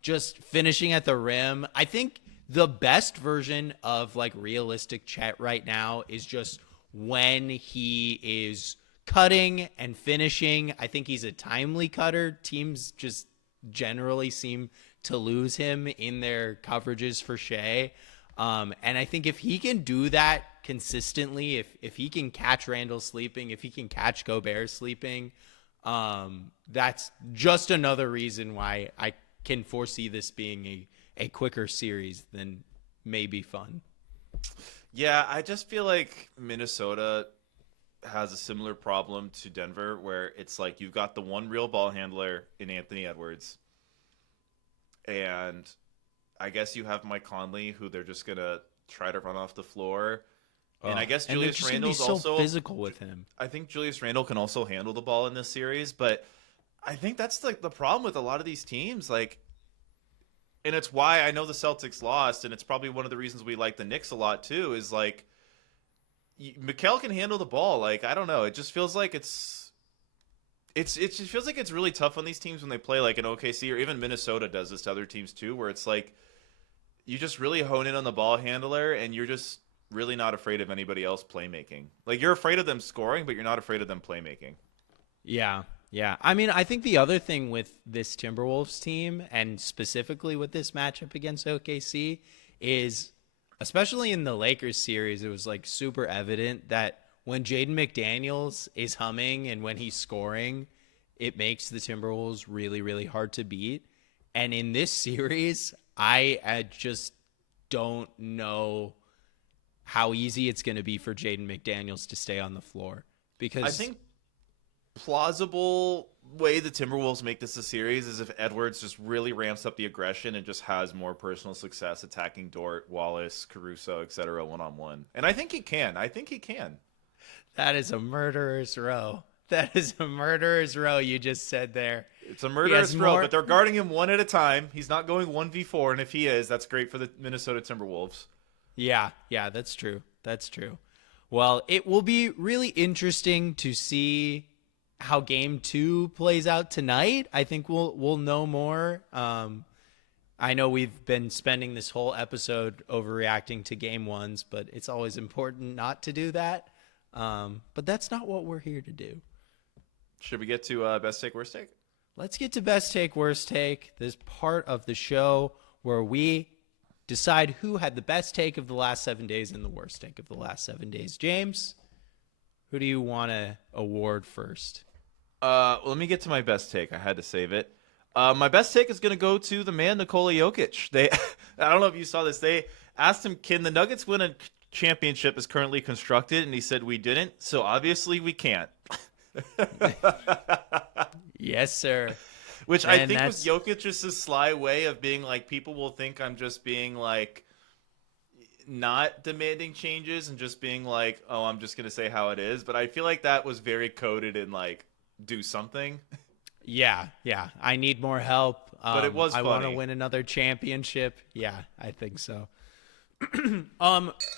Just finishing at the rim. I think the best version of like realistic Chet right now is just when he is cutting and finishing. I think he's a timely cutter. Teams just generally seem to lose him in their coverages for Shea. And I think if he can do that consistently, if he can catch Randall sleeping, if he can catch Gobert sleeping, that's just another reason why I can foresee this being a quicker series than maybe fun. Yeah, I just feel like Minnesota has a similar problem to Denver where it's like you've got the one real ball handler in Anthony Edwards. And I guess you have Mike Conley, who they're just going to try to run off the floor. And I guess Julius Randle's so also physical with him. I think Julius Randle can also handle the ball in this series, but I think that's like the problem with a lot of these teams. Like, and it's why I know the Celtics lost, and it's probably one of the reasons we like the Knicks a lot too. Is like, Mikal can handle the ball. Like, I don't know. It just feels like it just feels like it's really tough on these teams when they play like an OKC, or even Minnesota does this to other teams too, where it's like you just really hone in on the ball handler, and you're just really not afraid of anybody else playmaking. Like, you're afraid of them scoring, but you're not afraid of them playmaking. Yeah. I mean, I think the other thing with this Timberwolves team, and specifically with this matchup against OKC, is especially in the Lakers series, it was like super evident that when Jaden McDaniels is humming and when he's scoring, it makes the Timberwolves really, really hard to beat. And in this series, I just don't know how easy it's going to be for Jaden McDaniels to stay on the floor. Because I think plausible way the Timberwolves make this a series is if Edwards just really ramps up the aggression and just has more personal success attacking Dort, Wallace, Caruso, etc. one-on-one. And I think he can. That is a murderer's row. That is a murderer's row you just said there. It's a murderer's row, but they're guarding him one at a time. He's not going 1v4, and if he is, that's great for the Minnesota Timberwolves. Yeah, that's true. Well, it will be really interesting to see how game 2 plays out tonight. I think we'll know more. I know we've been spending this whole episode overreacting to game 1s, but it's always important not to do that. But that's not what we're here to do. Should we get to best take, worst take? Let's get to best take, worst take. This part of the show where we decide who had the best take of the last 7 days and the worst take of the last 7 days. James, who do you want to award first? Well, let me get to my best take. I had to save it. My best take is going to go to the man, Nikola Jokic. I don't know if you saw this. They asked him, can the Nuggets win a championship as currently constructed? And he said, we didn't. So obviously we can't. Yes, sir. Which I think was Jokic's sly way of being like, people will think I'm just being like, not demanding changes and just being like, oh, I'm just going to say how it is. But I feel like that was very coded in like, do something. Yeah. I need more help. But it was I funny. want to win another championship. Yeah, I think so.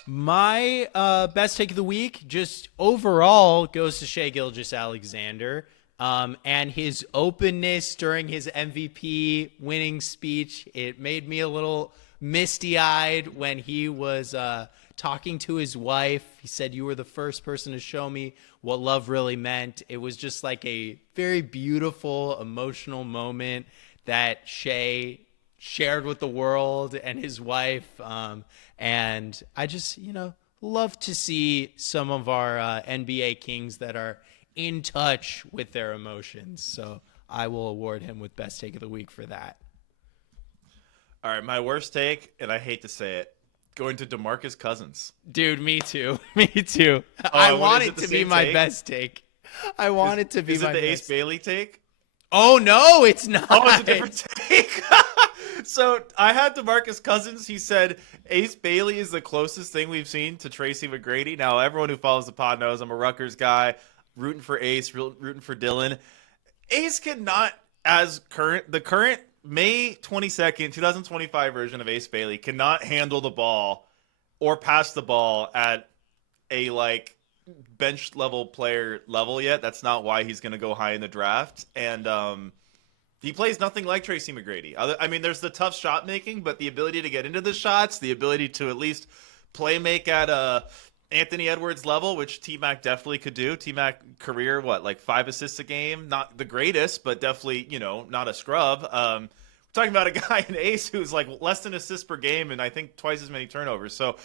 My best take of the week, just overall, goes to Shai Gilgeous-Alexander. And his openness during his MVP winning speech, it made me a little misty-eyed when he was talking to his wife. He said, "You were the first person to show me what love really meant." It was just like a very beautiful, emotional moment that Shai shared with the world and his wife. And I just, love to see some of our NBA Kings that are in touch with their emotions. So I will award him with best take of the week for that. All right, my worst take, and I hate to say it, going to DeMarcus Cousins. Dude, me too. Me too. Oh, I what, want is it it the to be same my take? best take. I want it to be Is my it the Ace best. Bailey take? Oh, no, it's not. Oh, it's a different take. So I had DeMarcus Cousins. He said Ace Bailey is the closest thing we've seen to Tracy McGrady. Now, everyone who follows the pod knows I'm a Rutgers guy, rooting for Ace, rooting for Dylan. Ace cannot, the current May 22nd, 2025 version of Ace Bailey cannot handle the ball or pass the ball at a bench level player level yet. That's not why he's going to go high in the draft. And he plays nothing like Tracy McGrady. I mean, there's the tough shot making, but the ability to get into the shots, the ability to at least play make at Anthony Edwards level, which T-Mac definitely could do. T-Mac career, 5 assists a game? Not the greatest, but definitely, not a scrub. We're talking about a guy in Ace who's less than assists per game and I think twice as many turnovers. So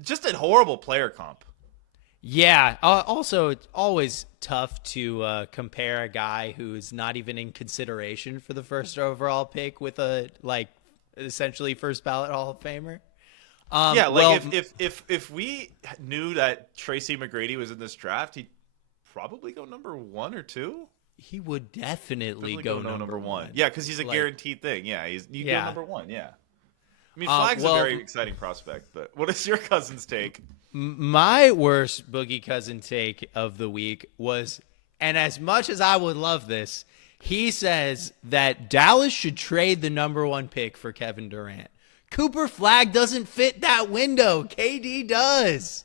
just a horrible player comp. Yeah. Also, it's always tough to compare a guy who's not even in consideration for the first overall pick with a essentially first ballot Hall of Famer. If we knew that Tracy McGrady was in this draft, he'd probably go number 1 or 2. He would definitely go number one. Yeah, because he's a guaranteed thing. Yeah, you go number 1. Yeah. I mean, Flag's a very exciting prospect, but what is your cousin's take? My worst Boogie Cousin take of the week was, and as much as I would love this, he says that Dallas should trade the number 1 pick for Kevin Durant. Cooper Flag doesn't fit that window. KD does.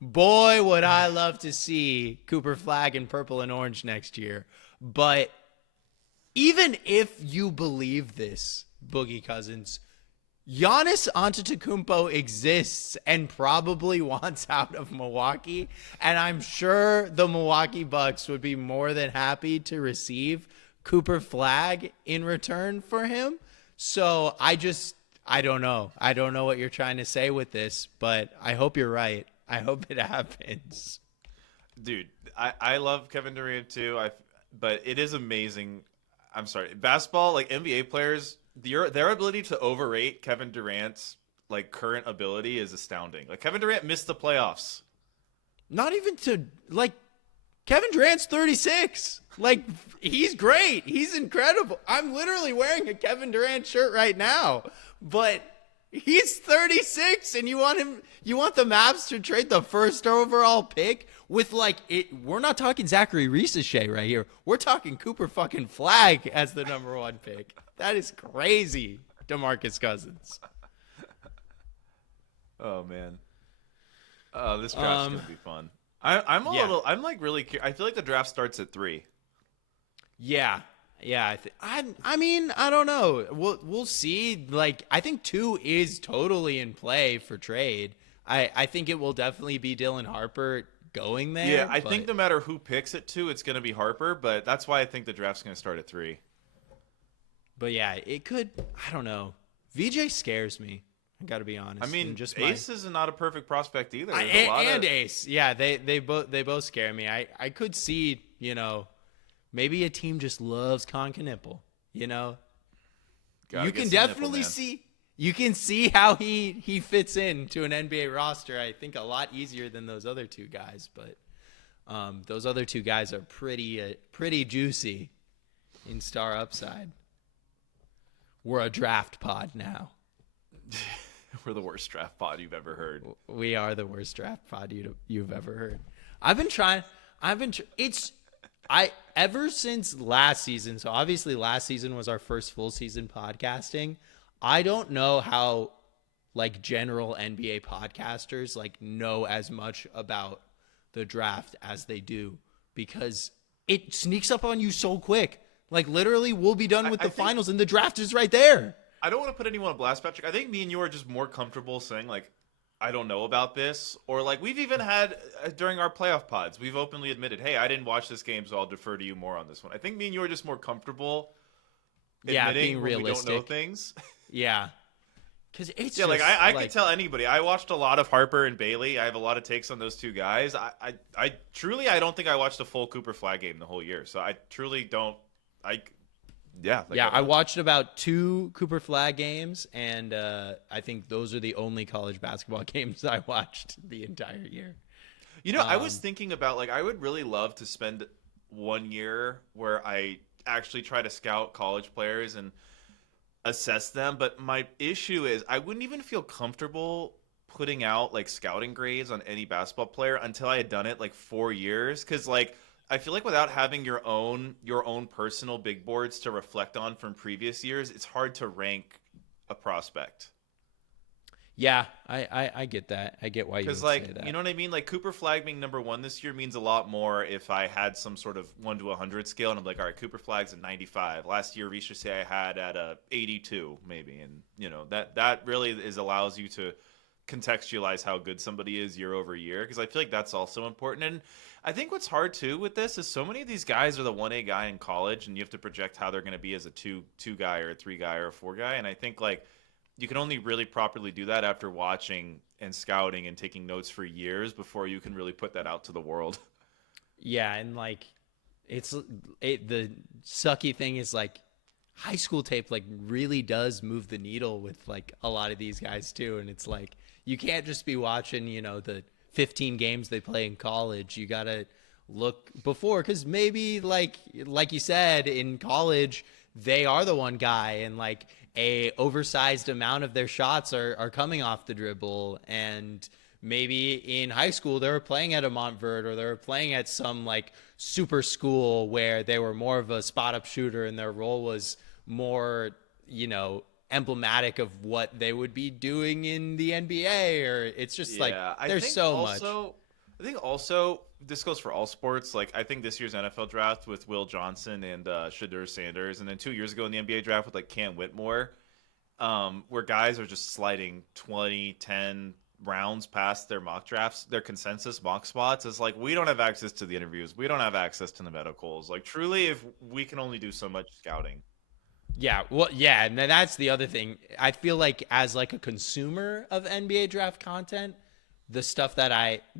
Boy, would I love to see Cooper Flag in purple and orange next year. But even if you believe this, Boogie Cousins, Giannis Antetokounmpo exists and probably wants out of Milwaukee, and I'm sure the Milwaukee Bucks would be more than happy to receive Cooper Flag in return for him. So I don't know. I don't know what you're trying to say with this, but I hope you're right. I hope it happens. Dude, I love Kevin Durant too. But it is amazing. I'm sorry. Basketball, NBA players, their ability to overrate Kevin Durant's current ability is astounding. Kevin Durant missed the playoffs. Not even to Kevin Durant's 36. He's great. He's incredible. I'm literally wearing a Kevin Durant shirt right now. But he's 36 and you want the Mavs to trade the first overall pick with we're not talking Zachary Risache right here. We're talking Cooper fucking Flag as the number 1 pick. That is crazy, DeMarcus Cousins. Oh man. This draft's gonna be fun. I'm really curious. I feel like the draft starts at 3. Yeah. I mean, I don't know. We'll see. I think 2 is totally in play for trade. I think it will definitely be Dylan Harper going there. Yeah, I think no matter who picks at 2, it's going to be Harper, but that's why I think the draft's going to start at 3. But yeah, it could. I don't know. VJ scares me. I got to be honest. I mean, just Ace is not a perfect prospect either. And Ace. Yeah, they both scare me. I could see, maybe a team just loves Concanipple, You can definitely see. You can see how he fits into an NBA roster, I think, a lot easier than those other 2 guys. But those other 2 guys are pretty juicy in star upside. We're a draft pod now. We're the worst draft pod you've ever heard. We are the worst draft pod you've ever heard. I've been trying. Ever since last season, so obviously last season was our first full season podcasting. I don't know how like general NBA podcasters like know as much about the draft as they do, because it sneaks up on you so quick. Like literally we'll be done with the finals and the draft is right there. I don't want to put anyone on blast, Patrick. I think me and you are just more comfortable saying like, I don't know about this, or like we've even had during our playoff pods, we've openly admitted, hey, I didn't watch this game, so I'll defer to you more on this one. I think me and you are just more comfortable admitting being when realistic. we don't know things. Yeah. Because it's yeah, just, like I could tell anybody. I watched a lot of Harper and Bailey. I have a lot of takes on those two guys. I truly, I don't think I watched a full Cooper Flag game the whole year. So I truly don't. I watched about 2 Cooper Flag games, and I think those are the only college basketball games I watched the entire year. You know, I was thinking about like I would really love to spend 1 year where I actually try to scout college players and assess them, but my issue is I wouldn't even feel comfortable putting out like scouting grades on any basketball player until I had done it like 4 years, because like I feel like without having your own personal big boards to reflect on from previous years, it's hard to rank a prospect. Yeah, I get that. I get why you would like, say that. You know what I mean? Like Cooper Flag being number 1 this year means a lot more if I had some sort of 1 to 100 scale and I'm like, all right, Cooper Flag's at 95. Last year, Risha say I had at a 82 maybe, and you know that really allows you to contextualize how good somebody is year over year, because I feel like that's also important. And I think what's hard too with this is so many of these guys are the 1A guy in college, and you have to project how they're going to be as a 2 guy or a 3 guy or a 4 guy, and I think like you can only really properly do that after watching and scouting and taking notes for years before you can really put that out to the world. Yeah, and like the sucky thing is like high school tape like really does move the needle with like a lot of these guys too, and it's like you can't just be watching, you know, the 15 games they play in college. You got to look before, because maybe like you said, in college they are the 1 guy and like a oversized amount of their shots are coming off the dribble, and maybe in high school they were playing at a Montverde or they were playing at some like super school where they were more of a spot up shooter and their role was more, you know, emblematic of what they would be doing in the NBA, or it's just like there's so much. I think also this goes for all sports. Like I think this year's NFL draft with Will Johnson and Shadur Sanders, and then 2 years ago in the NBA draft with like Cam Whitmore, where guys are just sliding 20, 10 rounds past their mock drafts, their consensus mock spots. It's like we don't have access to the interviews, we don't have access to the medicals. Like truly, if we can only do so much scouting. Yeah, well, yeah, and that's the other thing. I feel like as like a consumer of NBA draft content, the stuff that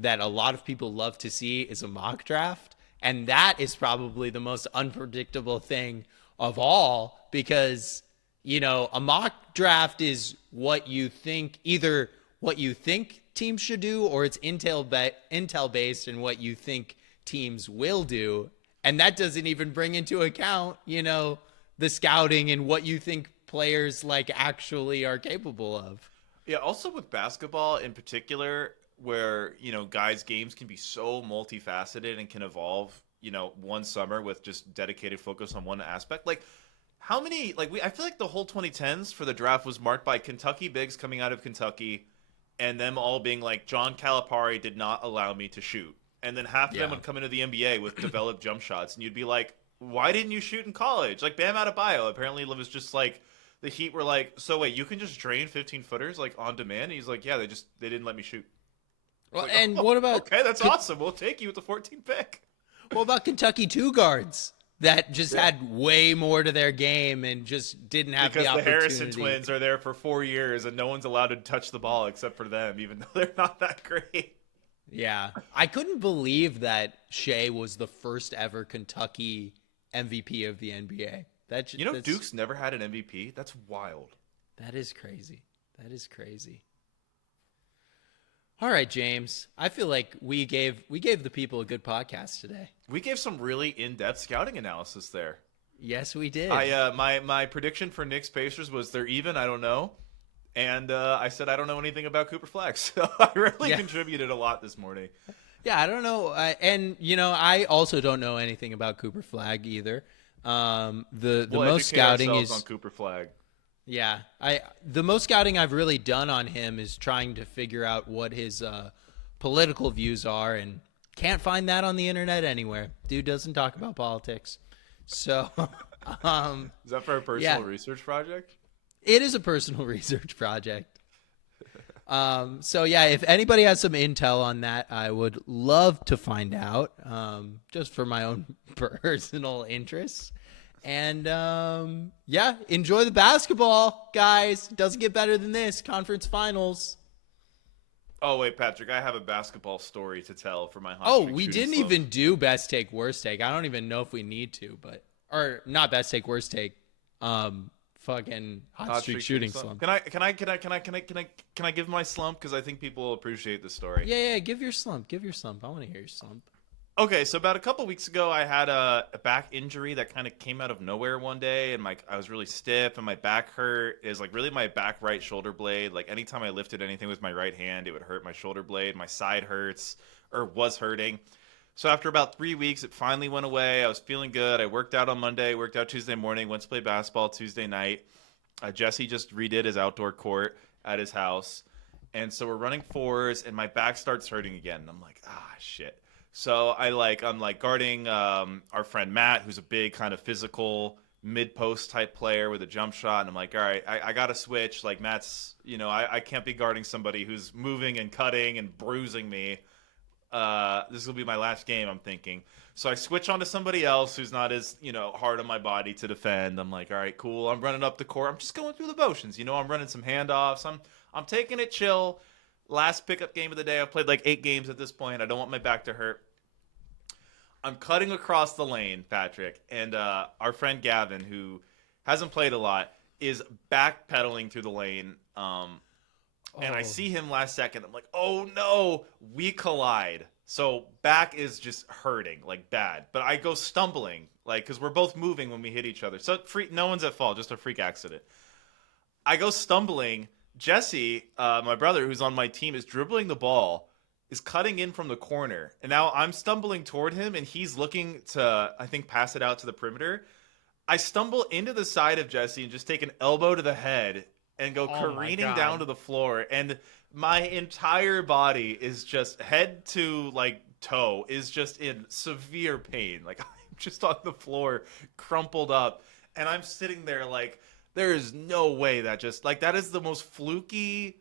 a lot of people love to see is a mock draft, and that is probably the most unpredictable thing of all, because you know, a mock draft is what you think, either what you think teams should do, or it's intel based and what you think teams will do, and that doesn't even bring into account, you know, the scouting and what you think players like actually are capable of. Yeah, also with basketball in particular, where, you know, guys' games can be so multifaceted and can evolve, you know, one summer with just dedicated focus on one aspect. Like, how many, like, I feel like the whole 2010s for the draft was marked by Kentucky bigs coming out of Kentucky and them all being like, John Calipari did not allow me to shoot. And then half of them would come into the NBA with developed jump shots, and you'd be like, why didn't you shoot in college? Like, Bam Adebayo apparently was just like, the Heat were like, so wait, you can just drain 15-footers like on demand? And he's like, yeah, they didn't let me shoot. Well, like, and what about... Okay, that's awesome. We'll take you with the 14th pick. What about Kentucky 2 guards that just had way more to their game and just didn't have the opportunity? Because the Harrison twins are there for 4 years and no one's allowed to touch the ball except for them, even though they're not that great. Yeah. I couldn't believe that Shea was the first ever Kentucky MVP of the NBA. Duke's never had an MVP? That's wild. That is crazy. That is crazy. All right, James. I feel like we gave the people a good podcast today. We gave some really in-depth scouting analysis there. Yes, we did. My prediction for Knicks Pacers was they're even. I don't know, and I said I don't know anything about Cooper Flag, so I really contributed a lot this morning. Yeah, I don't know, and I also don't know anything about Cooper Flag either. The We'll most educate scouting ourselves is on Cooper Flag. yeah. The most scouting I've really done on him is trying to figure out what his political views are, and can't find that on the internet anywhere. Dude doesn't talk about politics, so Is that for a personal research project? it is a personal research project. So yeah, if anybody has some intel on that, I would love to find out, just for my own personal interests. And yeah, enjoy the basketball, guys. Doesn't get better than this. Conference finals. Oh wait, Patrick, I have a basketball story to tell for my hot Oh, streak we shooting didn't slump. even do best take, worst take. I don't even know if we need to, or not best take, worst take. Fucking hot streak shooting slump. Can I give my slump, because I think people will appreciate the story. Yeah, give your slump. Give your slump. I want to hear your slump. Okay, so about a couple weeks ago, I had a back injury that kind of came out of nowhere one day, and I was really stiff, and my back hurt. It was like really my back right shoulder blade. Like anytime I lifted anything with my right hand, it would hurt my shoulder blade. My side hurts, or was hurting. So after about 3 weeks, it finally went away. I was feeling good. I worked out on Monday, worked out Tuesday morning, went to play basketball Tuesday night. Jesse just redid his outdoor court at his house, and so we're running fours, and my back starts hurting again. And I'm like, shit. So I'm guarding our friend Matt, who's a big kind of physical mid-post type player with a jump shot. And I'm like, all right, I got to switch. Like Matt's, I can't be guarding somebody who's moving and cutting and bruising me. This will be my last game, I'm thinking. So I switch on to somebody else who's not as, hard on my body to defend. I'm like, all right, cool. I'm running up the court. I'm just going through the motions. I'm running some handoffs. I'm taking it chill. Last pickup game of the day. I've played like 8 games at this point. I don't want my back to hurt. I'm cutting across the lane, Patrick, and our friend Gavin, who hasn't played a lot, is backpedaling through the lane. And I see him last second. I'm like, oh no, we collide. So back is just hurting, like bad. But I go stumbling, like, because we're both moving when we hit each other. So no one's at fault, just a freak accident. I go stumbling. Jesse, my brother, who's on my team, is dribbling the ball, is cutting in from the corner. And now I'm stumbling toward him, and he's looking to, I think, pass it out to the perimeter. I stumble into the side of Jesse and just take an elbow to the head and go careening down to the floor. And my entire body is just head to, toe is just in severe pain. Like, I'm just on the floor, crumpled up. And I'm sitting there like, there is no way that that is the most fluky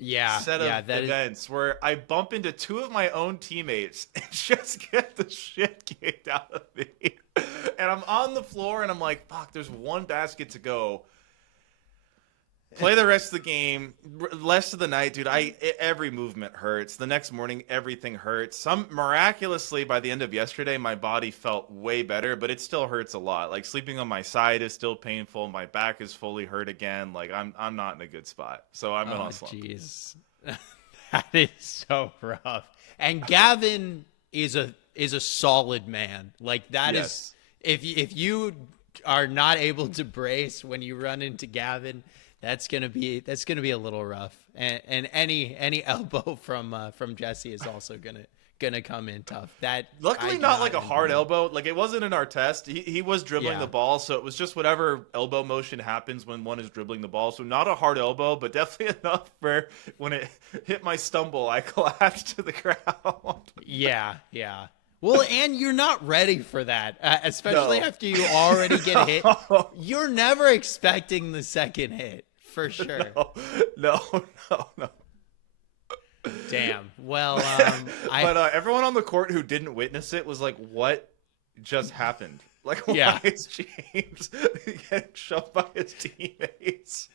set of events where I bump into 2 of my own teammates and just get the shit kicked out of me. And I'm on the floor and I'm like, fuck, there's one basket to go. Play the rest of the game, rest of the night, dude. Every movement hurts. The next morning, everything hurts. Miraculously, by the end of yesterday, my body felt way better, but it still hurts a lot. Like sleeping on my side is still painful. My back is fully hurt again. Like I'm not in a good spot. So I'm in a slump. Jeez, that is so rough. And Gavin is a solid man. Like that is if you are not able to brace when you run into Gavin. That's gonna be a little rough, and any elbow from Jesse is also gonna come in tough. That luckily not like a hard elbow. Like it wasn't in our test. He was dribbling the ball, so it was just whatever elbow motion happens when one is dribbling the ball. So not a hard elbow, but definitely enough for when it hit my stumble, I collapsed to the ground. Yeah. Well, and you're not ready for that, especially after you already get hit. You're never expecting the second hit. For sure. No. Damn. Well, but everyone on the court who didn't witness it was like, "What just happened? Like, why is James getting shoved by his teammates?"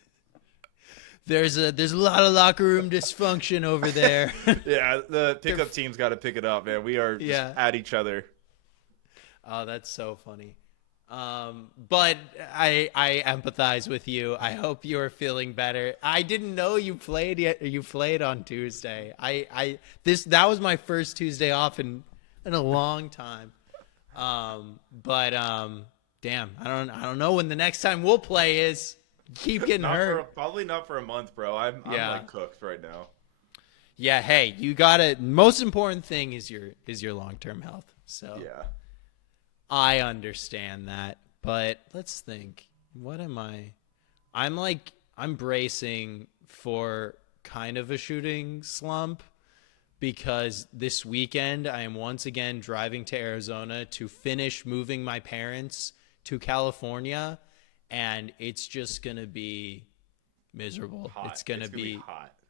There's a lot of locker room dysfunction over there. Yeah, the pickup team's got to pick it up, man. We are just at each other. Oh, that's so funny. But I empathize with you. I hope you're feeling better. I didn't know you played yet. You played on Tuesday. That was my first Tuesday off in a long time. But damn, I don't know when the next time we'll play is. Keep getting hurt. Probably not for a month, bro. I'm like cooked right now. Yeah, hey, you gotta. Most important thing is your long-term health. So Yeah. I understand that, but let's think. What am I? I'm bracing for kind of a shooting slump because this weekend I am once again driving to Arizona to finish moving my parents to California, and it's just gonna be miserable. Hot. It's gonna be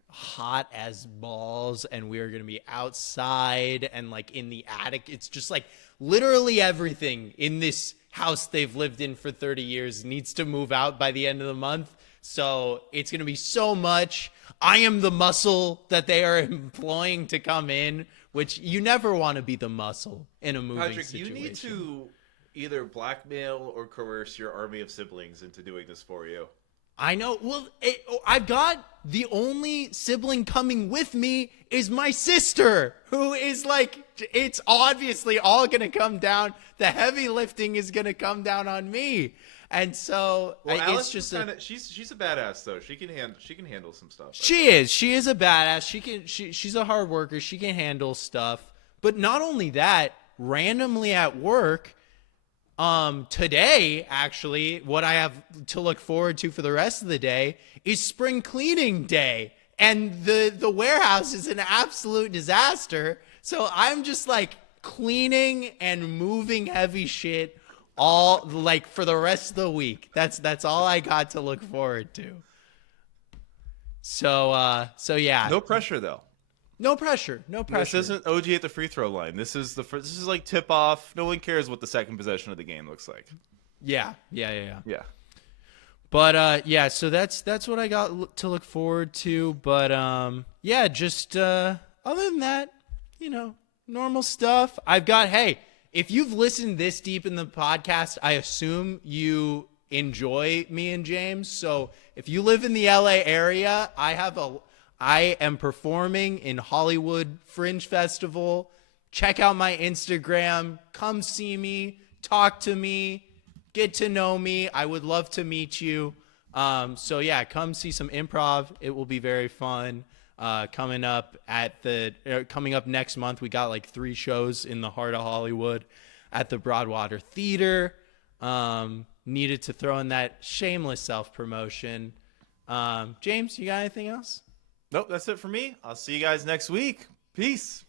hot. as balls, and we're gonna be outside and like in the attic. It's just like literally everything in this house they've lived in for 30 years needs to move out by the end of the month. So it's gonna be so much. I am the muscle that they are employing to come in, which you never want to be the muscle in a moving Patrick, situation. you need to either blackmail or coerce your army of siblings into doing this for you. I know. Well, I've got the only sibling coming with me is my sister, who is like, it's obviously all going to come down. The heavy lifting is going to come down on me. And so it's just she's a badass though. She can handle some stuff. She is a badass. She's a hard worker. She can handle stuff. But not only that, randomly at work, today, actually, what I have to look forward to for the rest of the day is spring cleaning day. And the warehouse is an absolute disaster. So I'm just like cleaning and moving heavy shit all like for the rest of the week. That's all I got to look forward to. So yeah. No pressure though. No pressure. This isn't OG at the free throw line. This is like tip off. No one cares what the second possession of the game looks like. Yeah. Yeah. But yeah, so that's what I got to look forward to. But yeah, just other than that, normal stuff. I've got, hey, if you've listened this deep in the podcast, I assume you enjoy me and James. So if you live in the LA area, I am performing in Hollywood Fringe Festival. Check out my Instagram. Come see me. Talk to me. Get to know me. I would love to meet you. So yeah, come see some improv. It will be very fun. Coming up next month, we got like 3 shows in the heart of Hollywood at the Broadwater Theater. Needed to throw in that shameless self-promotion. James, you got anything else? Nope, that's it for me. I'll see you guys next week. Peace.